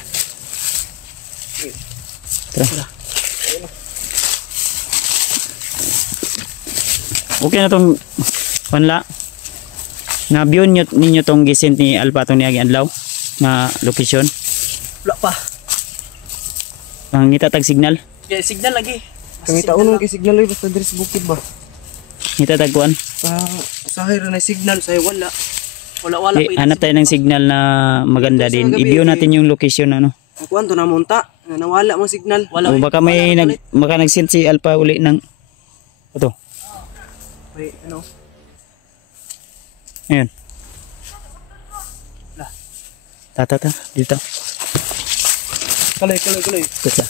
Tara. Okay na tong panla. Na-view ninyo tong gisent ni Alpha tong niagi adlaw na location. Wala pa. Ang itatag signal. Kaya signal lagi. Kangita unong kay signal oy basta diri sa bukid ba? Itatag kuan. Usahay ra na signal, usahay wala. Wala pa. Hanap tayo ng signal na maganda din. I-view natin yung location ano. Ang kuan to na munta, Nawala mo signal. Wala. O baka may baka nag-send si Alpha uli ng ito. May ano? Ayun. Ta dito. Kaloy. Ito.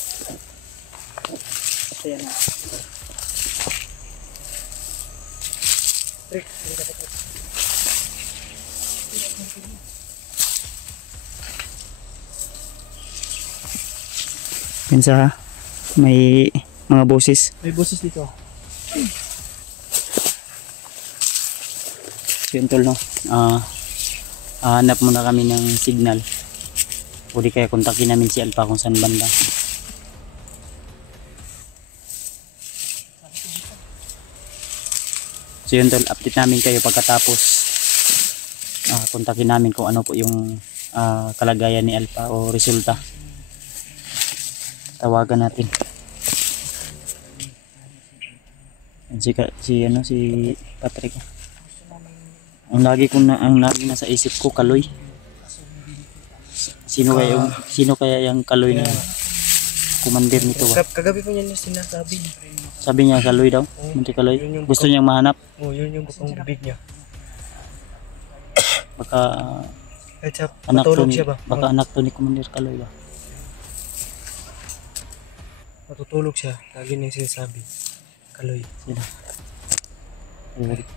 Ayan na. Pinsa may mga boses. May boses dito. Yun tol no. Hanap muna kami ng signal. O di kaya kontakin namin si Alpha kung saan banda. So yun tol, update namin kayo pagkatapos. Kontakin namin kung ano po yung kalagayan ni Alpha o resulta. Tawagan natin. Si Patrick. Ang lagi nasa isip ko Kaloy. Sino kaya yung Kaloy na commander nito ba? Kagabi po niya sinasabi. Sabi niya Kaloy daw. Munti Kaloy. Gusto niyang mahanap. Oh, yun yung bukong bibig niya. Baka Kahit sa anak to matulog ni, siya ba? baka anak to ni Commander Kaloy ba? Matutulog siya. Lagi niyang sinasabi. Kaloy. Sila.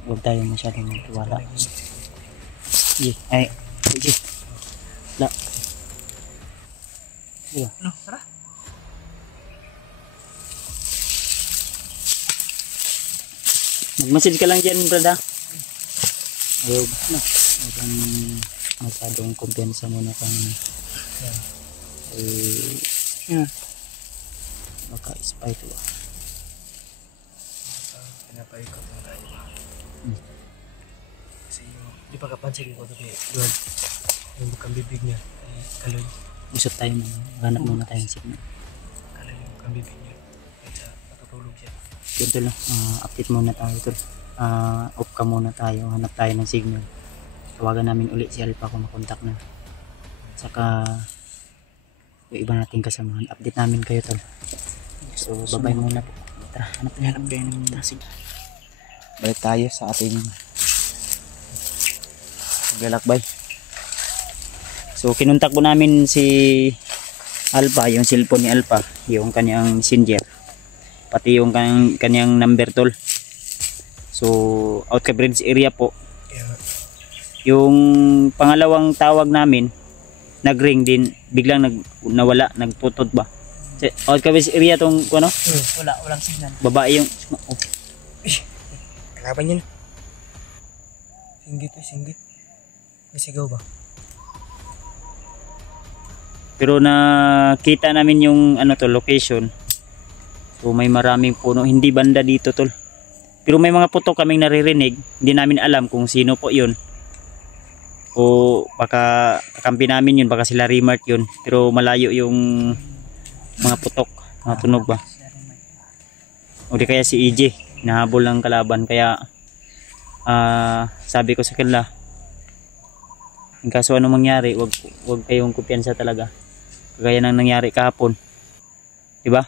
Huwag tayo masyadong magtiwala. Ay. La. Sila. Ano? Tara. Mag-message ka lang dyan, brada. Ayun. Huwag kang masyadong kumpiyansa muna kang baka spy to ba? Pinapaikot na tayo. Kasi di pa kapansin ko ito kay Edward. Yung bukang bibig niya. Kaloy. Usap tayo muna. Maghanap muna tayong signal. Kaloy yung bukang bibig niya. Kahit sa matutulog siya. Yun tol, update muna tayo tol. Off ka muna tayo. Hanap tayo ng signal. Tawagan namin ulit si Alpha kung makontak na. Saka yung iba nating kasamahan. Update namin kayo tol. So babay muna po. Tara, hanap tayo ng signal. Balik tayo sa ating paglalakbay. So kinuntak po namin si Alpha, yung cellphone ni Alpha, yung kanyang messenger, pati yung kanyang number tol. So out ka bridge area po. Yung pangalawang tawag namin nagring din, biglang nawala, nagputod ba. Out ka bridge area tong ano? Walang signal. Babae yung Kalaban yun. Singgit. May sigaw ba? Pero nakita namin yung ano to, location. So may maraming puno, hindi banda dito tol. Pero may mga putok kaming naririnig, hindi namin alam kung sino po 'yun. O baka kakampi namin 'yun, baka sila remark 'yun. Pero malayo yung mga putok, mga tunog ba. O di kaya si EJ, nahabol ng kalaban, kaya sabi ko sa kanila, in kaso ano mangyari, wag kayong kumpiyansa talaga. Kagaya nang nangyari kahapon. 'Di ba?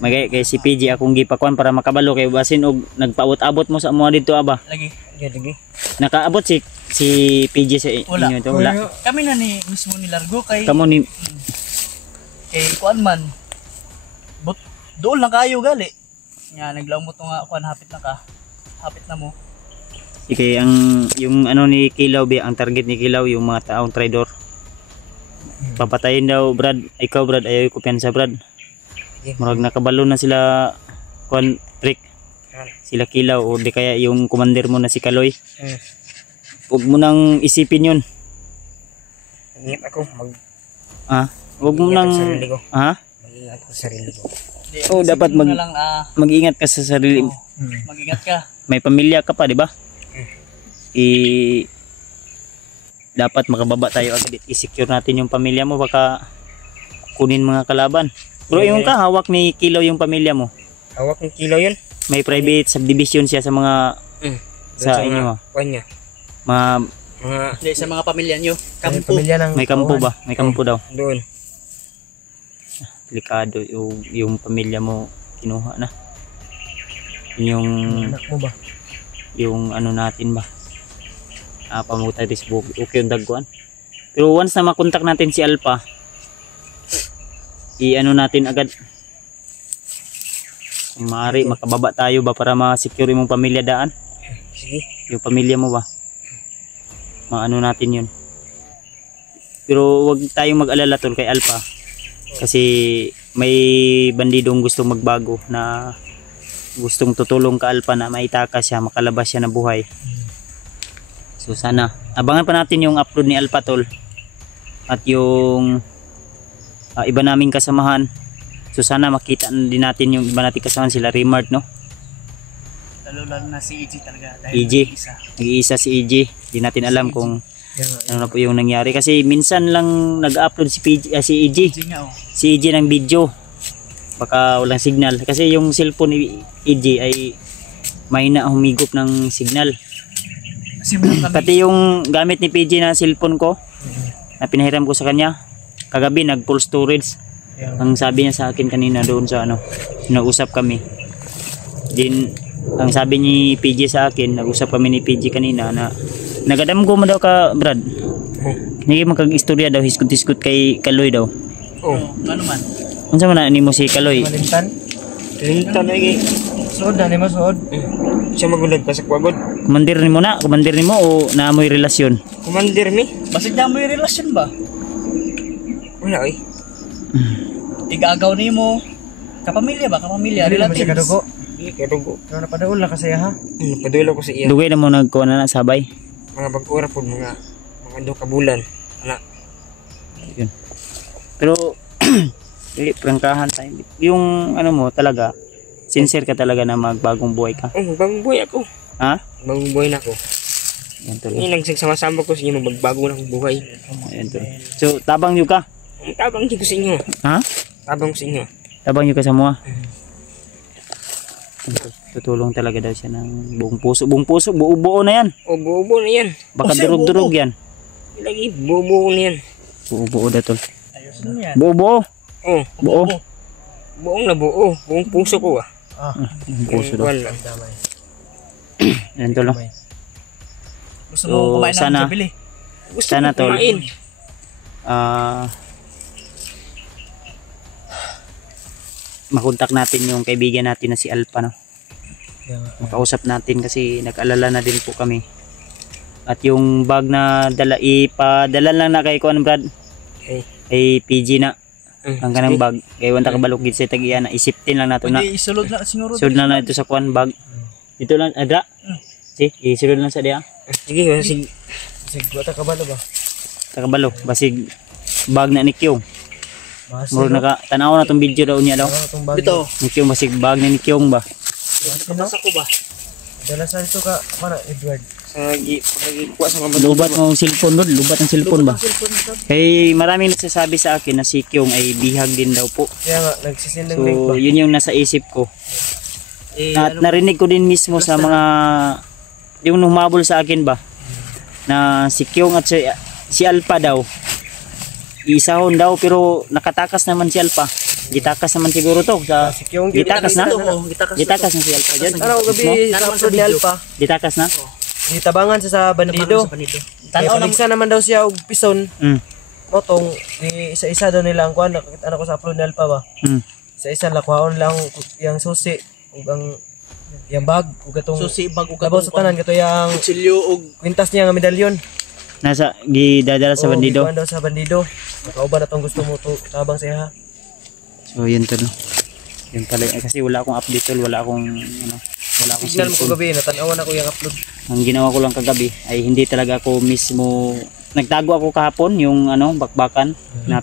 Magay kay si PG akong gipakuan para makabalo kay basin og nagpaabot-abot mo sa mga dito aba. Lagi. Nakaabot si PG sa Wala. inyo to, wala. Kami na ni mismo ni Largo kay Kamo ni kuan man. Doon lang kayo gali. Nga naglaw mo to nga kuan hapit na ka. Hapit na mo. kay ang yung ano ni Kilaw bi, ang target ni Kilaw yung mga taong traidor. Papatayin daw Brad, ikaw Brad, ayaw ko piyansa Brad. Murag nakabalo na sila kuan trick. Sila Kilaw o di kaya yung commander mo na si Kaloy. Huwag mo nang isipin yun. Ingat ako. Huwag mo nang Mag-ingat ako sa sarili ko. Oh, dapat mag-ingat ka sa sarili. Mag-ingat ka. May pamilya ka pa, di ba? Dapat makababa tayo agad. I-secure natin yung pamilya mo, baka kunin mga kalaban. Pero yung ka, hawak ni Kilaw yung pamilya mo. Hawak ng Kilaw yun? May private subdivision siya sa mga sa inyo. Kuan niya. Mga Hindi, sa mga pamilya nyo. Kampo. Kampo. Pamilya ng may kampo ba? May kampo daw. Doon. Delikado yung pamilya mo kinuha na. Yun yung Anak mo ba? yung ano natin ba. Pamutay this book. Okay yung dagwan. Pero once na makontak natin si Alpha, i-ano natin agad. Kung maaari, makababa tayo ba para ma-secure yung pamilya daan? Sige. Yung pamilya mo ba? Maano natin yun. Pero wag tayong mag-alala tol kay Alpha. Kasi may bandidong gustong magbago na gustong tutulong ka Alpha na maitakas siya, makalabas siya na buhay. So sana, abangan pa natin yung upload ni Alpha tol. At yung iba naming kasamahan. So sana makita din natin yung iba nating kasamahan, sila Remart, no? Lalo na si EG talaga. Dahil EG. Nag-iisa si EG. Hindi natin alam kung ano na po yung nangyari. Kasi minsan lang nag-upload si EG. EG nga oh. Si EG ng video. Baka walang signal. Kasi yung cellphone ni EG ay mahina humigop ng signal. Simulan kami. Pati yung gamit ni PG na cellphone ko, na pinahiram ko sa kanya, kagabi nag full storage. Ang sabi niya sa akin kanina doon sa ano, nag-usap kami. Din ang sabi ni PG sa akin, nag-usap kami ni PG kanina na nagadamgo mo daw ka, Brad. Hindi magkag-istorya daw, hiskut-hiskut kay Kaloy daw. Ano man? Unsa man na ni mo si Kaloy? Malimtan? Lintan lagi. Suod na, mo suod. Siya magulag ka sa kwagod. Kumandir ni mo na? Kumandir ni mo o naamoy relasyon? Commander mi? Basig na mo yung relasyon ba? Wala oy. Igagaw ni mo. Kapamilya ba? Kapamilya? Hindi naman siya Relatives? kadugo. Di kadugo. Ikaw na padaul na kasi ha. Padula ko sa iya. Dugay na mo nagkuha na sabay. Mga bag-ura po mga 2 ka bulan. Ana. Yun. Pero prangkahan tayo. Yung ano mo talaga, sincere ka talaga na magbagong buhay ka. Oh, bagong buhay ako. Ha? Bagong buhay na ako. Yan tuloy. Ini nagsama-sama ko sa inyo magbago na akong buhay. Yan tuloy. So tabang yung ka? Ang tabang ko sa inyo. Ha? Tabang ko sa inyo. Tabang yung ka sa mga? Tutulong talaga daw siya ng buong puso. Buong puso, buo-buo na yan. O buo-buo na yan. Baka siya, durog-durog buo-buo. yan. Lagi buo-buo na yan. Buo-buo daw tol. Ayos na yan. Buo-buo. Oh, Buo. buong na buo. Buong puso ko ah. Buong puso daw. Wala. Yan tol. no? Gusto So, mo kumain ng sana- Jabili? Gusto Sana, ko tol. kumain. Makontak natin yung kaibigan natin na si Alpha, no? Makausap natin kasi nag-alala na din po kami. At yung bag na ipadala lang na kay Kuan Brad, Okay. kay PG na ang kanang sige. bag. Kay wanta ka balok gid sa tagiya na isiptin lang nato na. Pwede isulod na siguro. Sud na ito sa Kuan bag. Dito lang adra. Si, isulod lang sa diya. Sige, sige. Sigwa ta kabalo ba? Takabalo basig bag na ni Kyong. Basi. Murag naka tanaw na tong video daw niya daw. Itong bagay. Dito. Ni Kyong basig bag ni Kyong ba. Kapasa ko ba? Dala sa ito ka, para Edward. Pagkuha sa mga Lubat mo ang cellphone doon, lubat ang cellphone ba? Kay maraming nagsasabi sa akin na si Kyong ay bihag din daw po. Kaya nga, nagsisend ng link So, ba? yun yung nasa isip ko. Eh, At narinig ko din mismo sa mga yung humabol sa akin ba na si Kyong at si Alpha daw isahon daw pero nakatakas naman si Alpha. Gitakas naman siguro to sa Si Kyong gitakas na. Gitakas Gitakas na si Alpha diyan. Araw gabi sa upload ni Alpha. Gitakas na. Ditabangan siya sa bandido. Kaya Tanaw lang. paligsa naman daw siya og pison. Mm. Motong isa-isa daw nila ang kuan. Nakita ko sa upload ni Alpha ba. Mm. Isa-isa lakwaon lang yung susi ug ang yung bag ug atong Susi bag ug labaw sa tanan kato yang kutsilyo og kwintas niya nga medalyon. Nasa gidadala sa bandido. Daw sa bandido. Makauban na tong gusto mo to tabang siya ha. So yun to no. Yun pala kasi wala akong update tol, wala akong ano, wala akong Signal mo ko cellphone. gabi natanawan ako yung upload. Ang ginawa ko lang kagabi ay hindi talaga ako mismo nagtago ako kahapon yung ano bakbakan na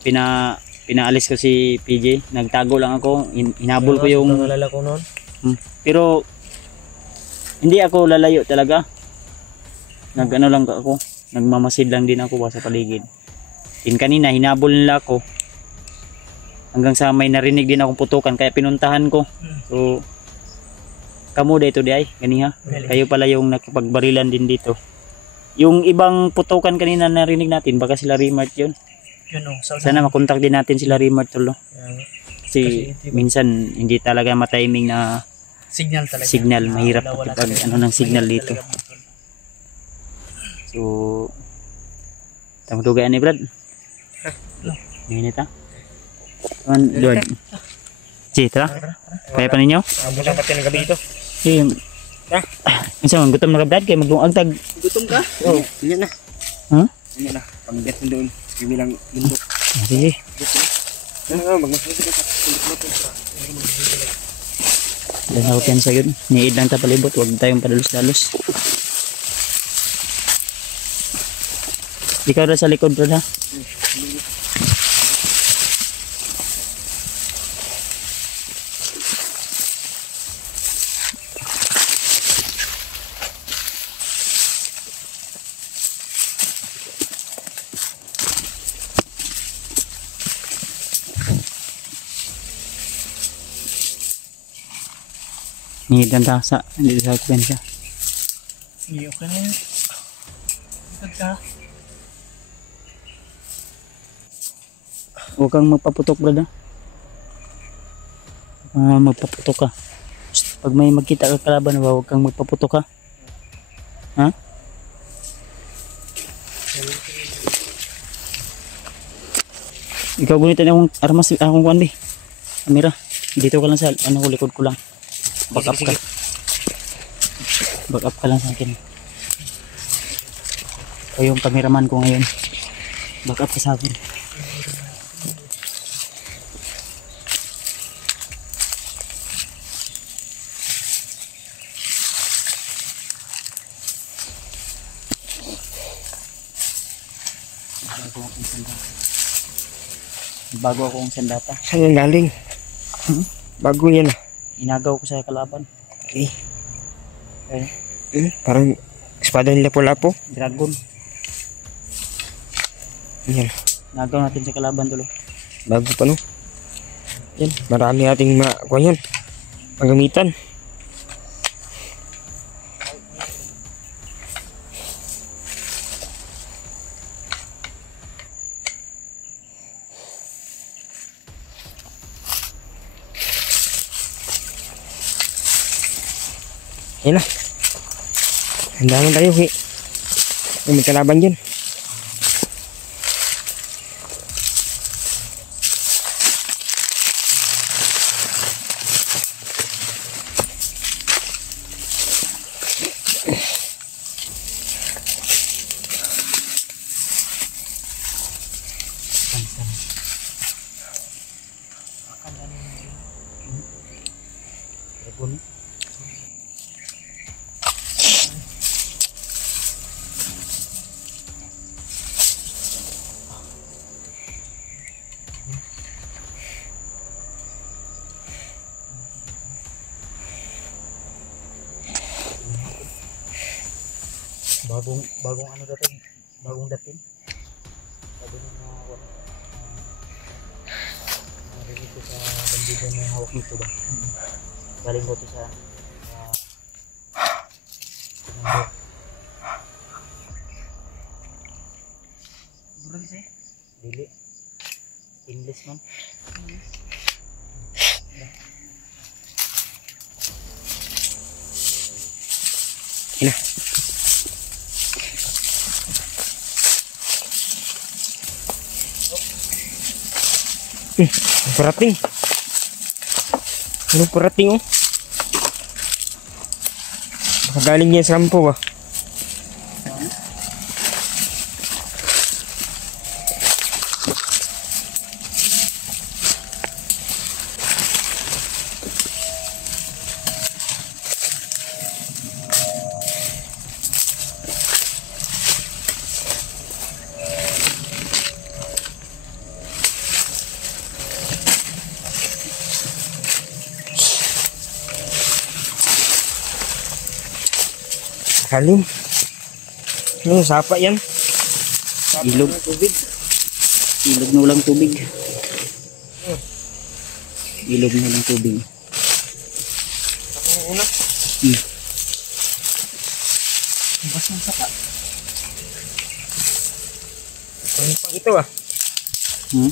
pinaalis ko si PJ. Nagtago lang ako, hinabol ko yung nalala ko noon. pero hindi ako lalayo talaga. Nagano lang ako, nagmamasid lang din ako sa paligid. Kanina hinabol nila ako. Hanggang sa may narinig din akong putukan kaya pinuntahan ko. So kamo dito di ay ganiha. Kayo pala yung nakipagbarilan din dito. Yung ibang putukan kanina narinig natin baka sila Remart yun. Yun o. Sana makontak din natin sila Rimar tol. No? Kasi minsan hindi talaga matiming na Signal talaga. signal. Mahirap Wala pag talaga. ano ng signal Mahirap dito. talaga, tol. So, tama dugaan ni Brad. Minit ha? Lord. Si, tara. Kaya pa ninyo? Abot na pati ng gabi ito. Si, minsan man, gutom na ka Brad, kaya magbuang tag. Gutom ka? Oo, yan na. Ha? Yan na. Pag-bet mo doon. Sige lang lindot. Sige. Magmasulito ka sa lindot. Dan ako piyan sa yun. Niid lang tapalibot, huwag tayong padalos-dalos. Ikaw na sa likod Brad ha? Niid lang sa dito sa kumpensa. Iyo ka na yun. Ikad ka. Huwag kang magpaputok Brad ha? Magpaputok ka. Pag may magkita ka kalaban, huwag kang magpaputok ha? Ha? Ikaw gunitan akong armas, akong kuwan be. Kamera. Dito ka lang sa ano ko, likod ko lang. Back up ka. Back up ka lang sa akin. Ikaw yung cameraman ko ngayon. Back up ka sa akin. Bago akong sandata. Saan yan galing? Bago yan ah. Inagaw ko sa kalaban. Okay. Parang espada nila po. Dragon. Yan. Inagaw natin sa kalaban tuloy. Bago pa no. Yan. Marami ating kuha yan. Magamitan. Yan na. Handa naman tayo. Kung may kalaban dyan. Dragon. Bagong ano dating? Bagong dating? Sabi nung narinig ko sa bandido na hawak nito ba? Galing ko to sa Bronze eh. dili. Stainless man. Yan na. Parating. Ano parating oh? Baka galing yan sa kampo ba? Halim. Ano, sapa yan? Ilog. Ilog na walang tubig. Ilog na walang tubig. Bas ng sapa. Ano pang ito ah? Hmm?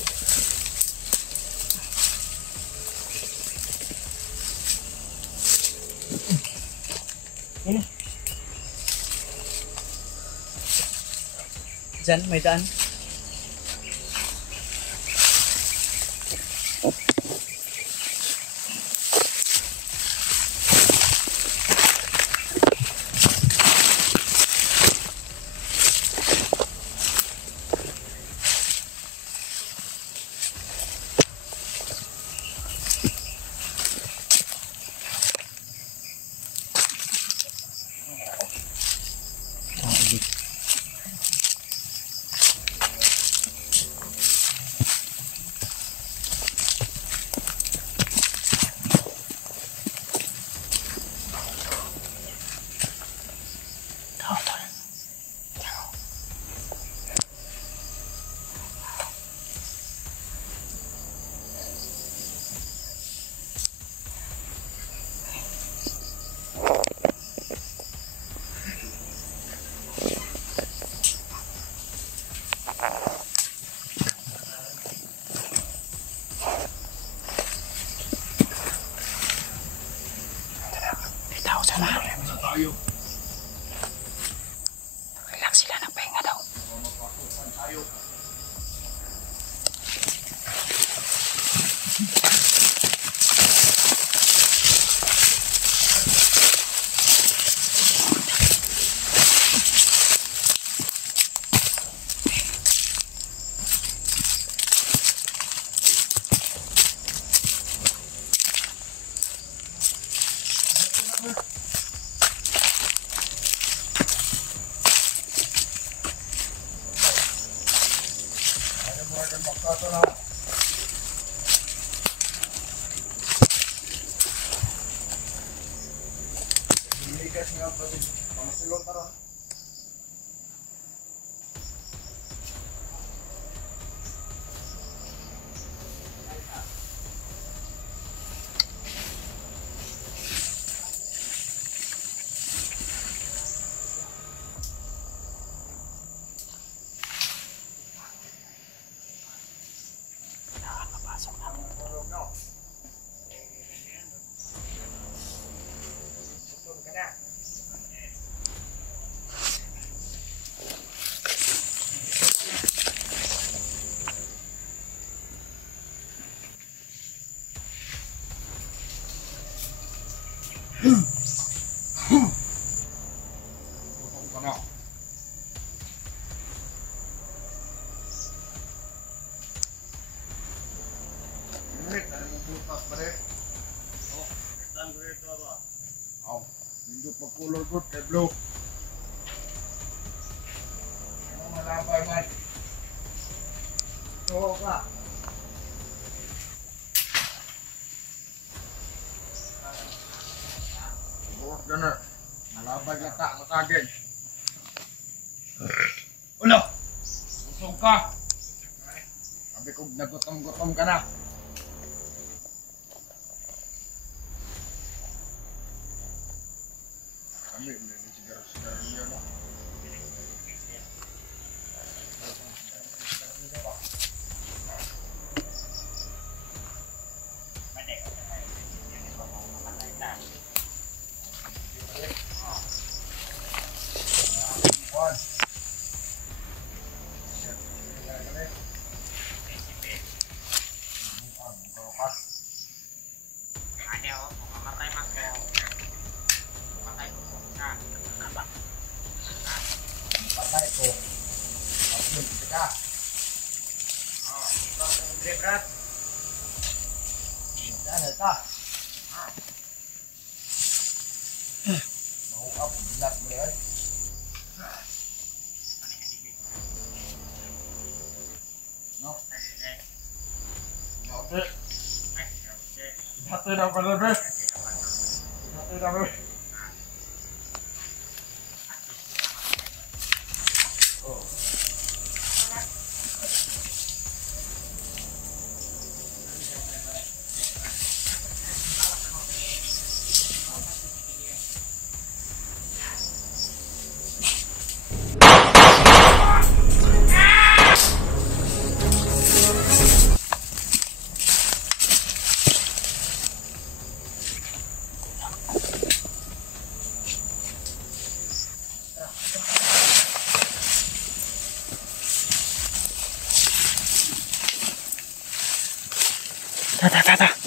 Diyan, may daan. Relax sila ng pahinga daw. Hindi pagkulor good kay Blue. Ano malabay man? Oo ka. Bukas gana. Malabay na ta masagin. Ulo! Usog ka! Sabi ko nagutom-gutom ka na. Kami, may sigarilyo niyo na. Patay ko. Upload kita. Andre Brad. Yan ito. Mau up bilat mo yan. No. Okay. Hati dah pada bes. Hati dah bes. Tara.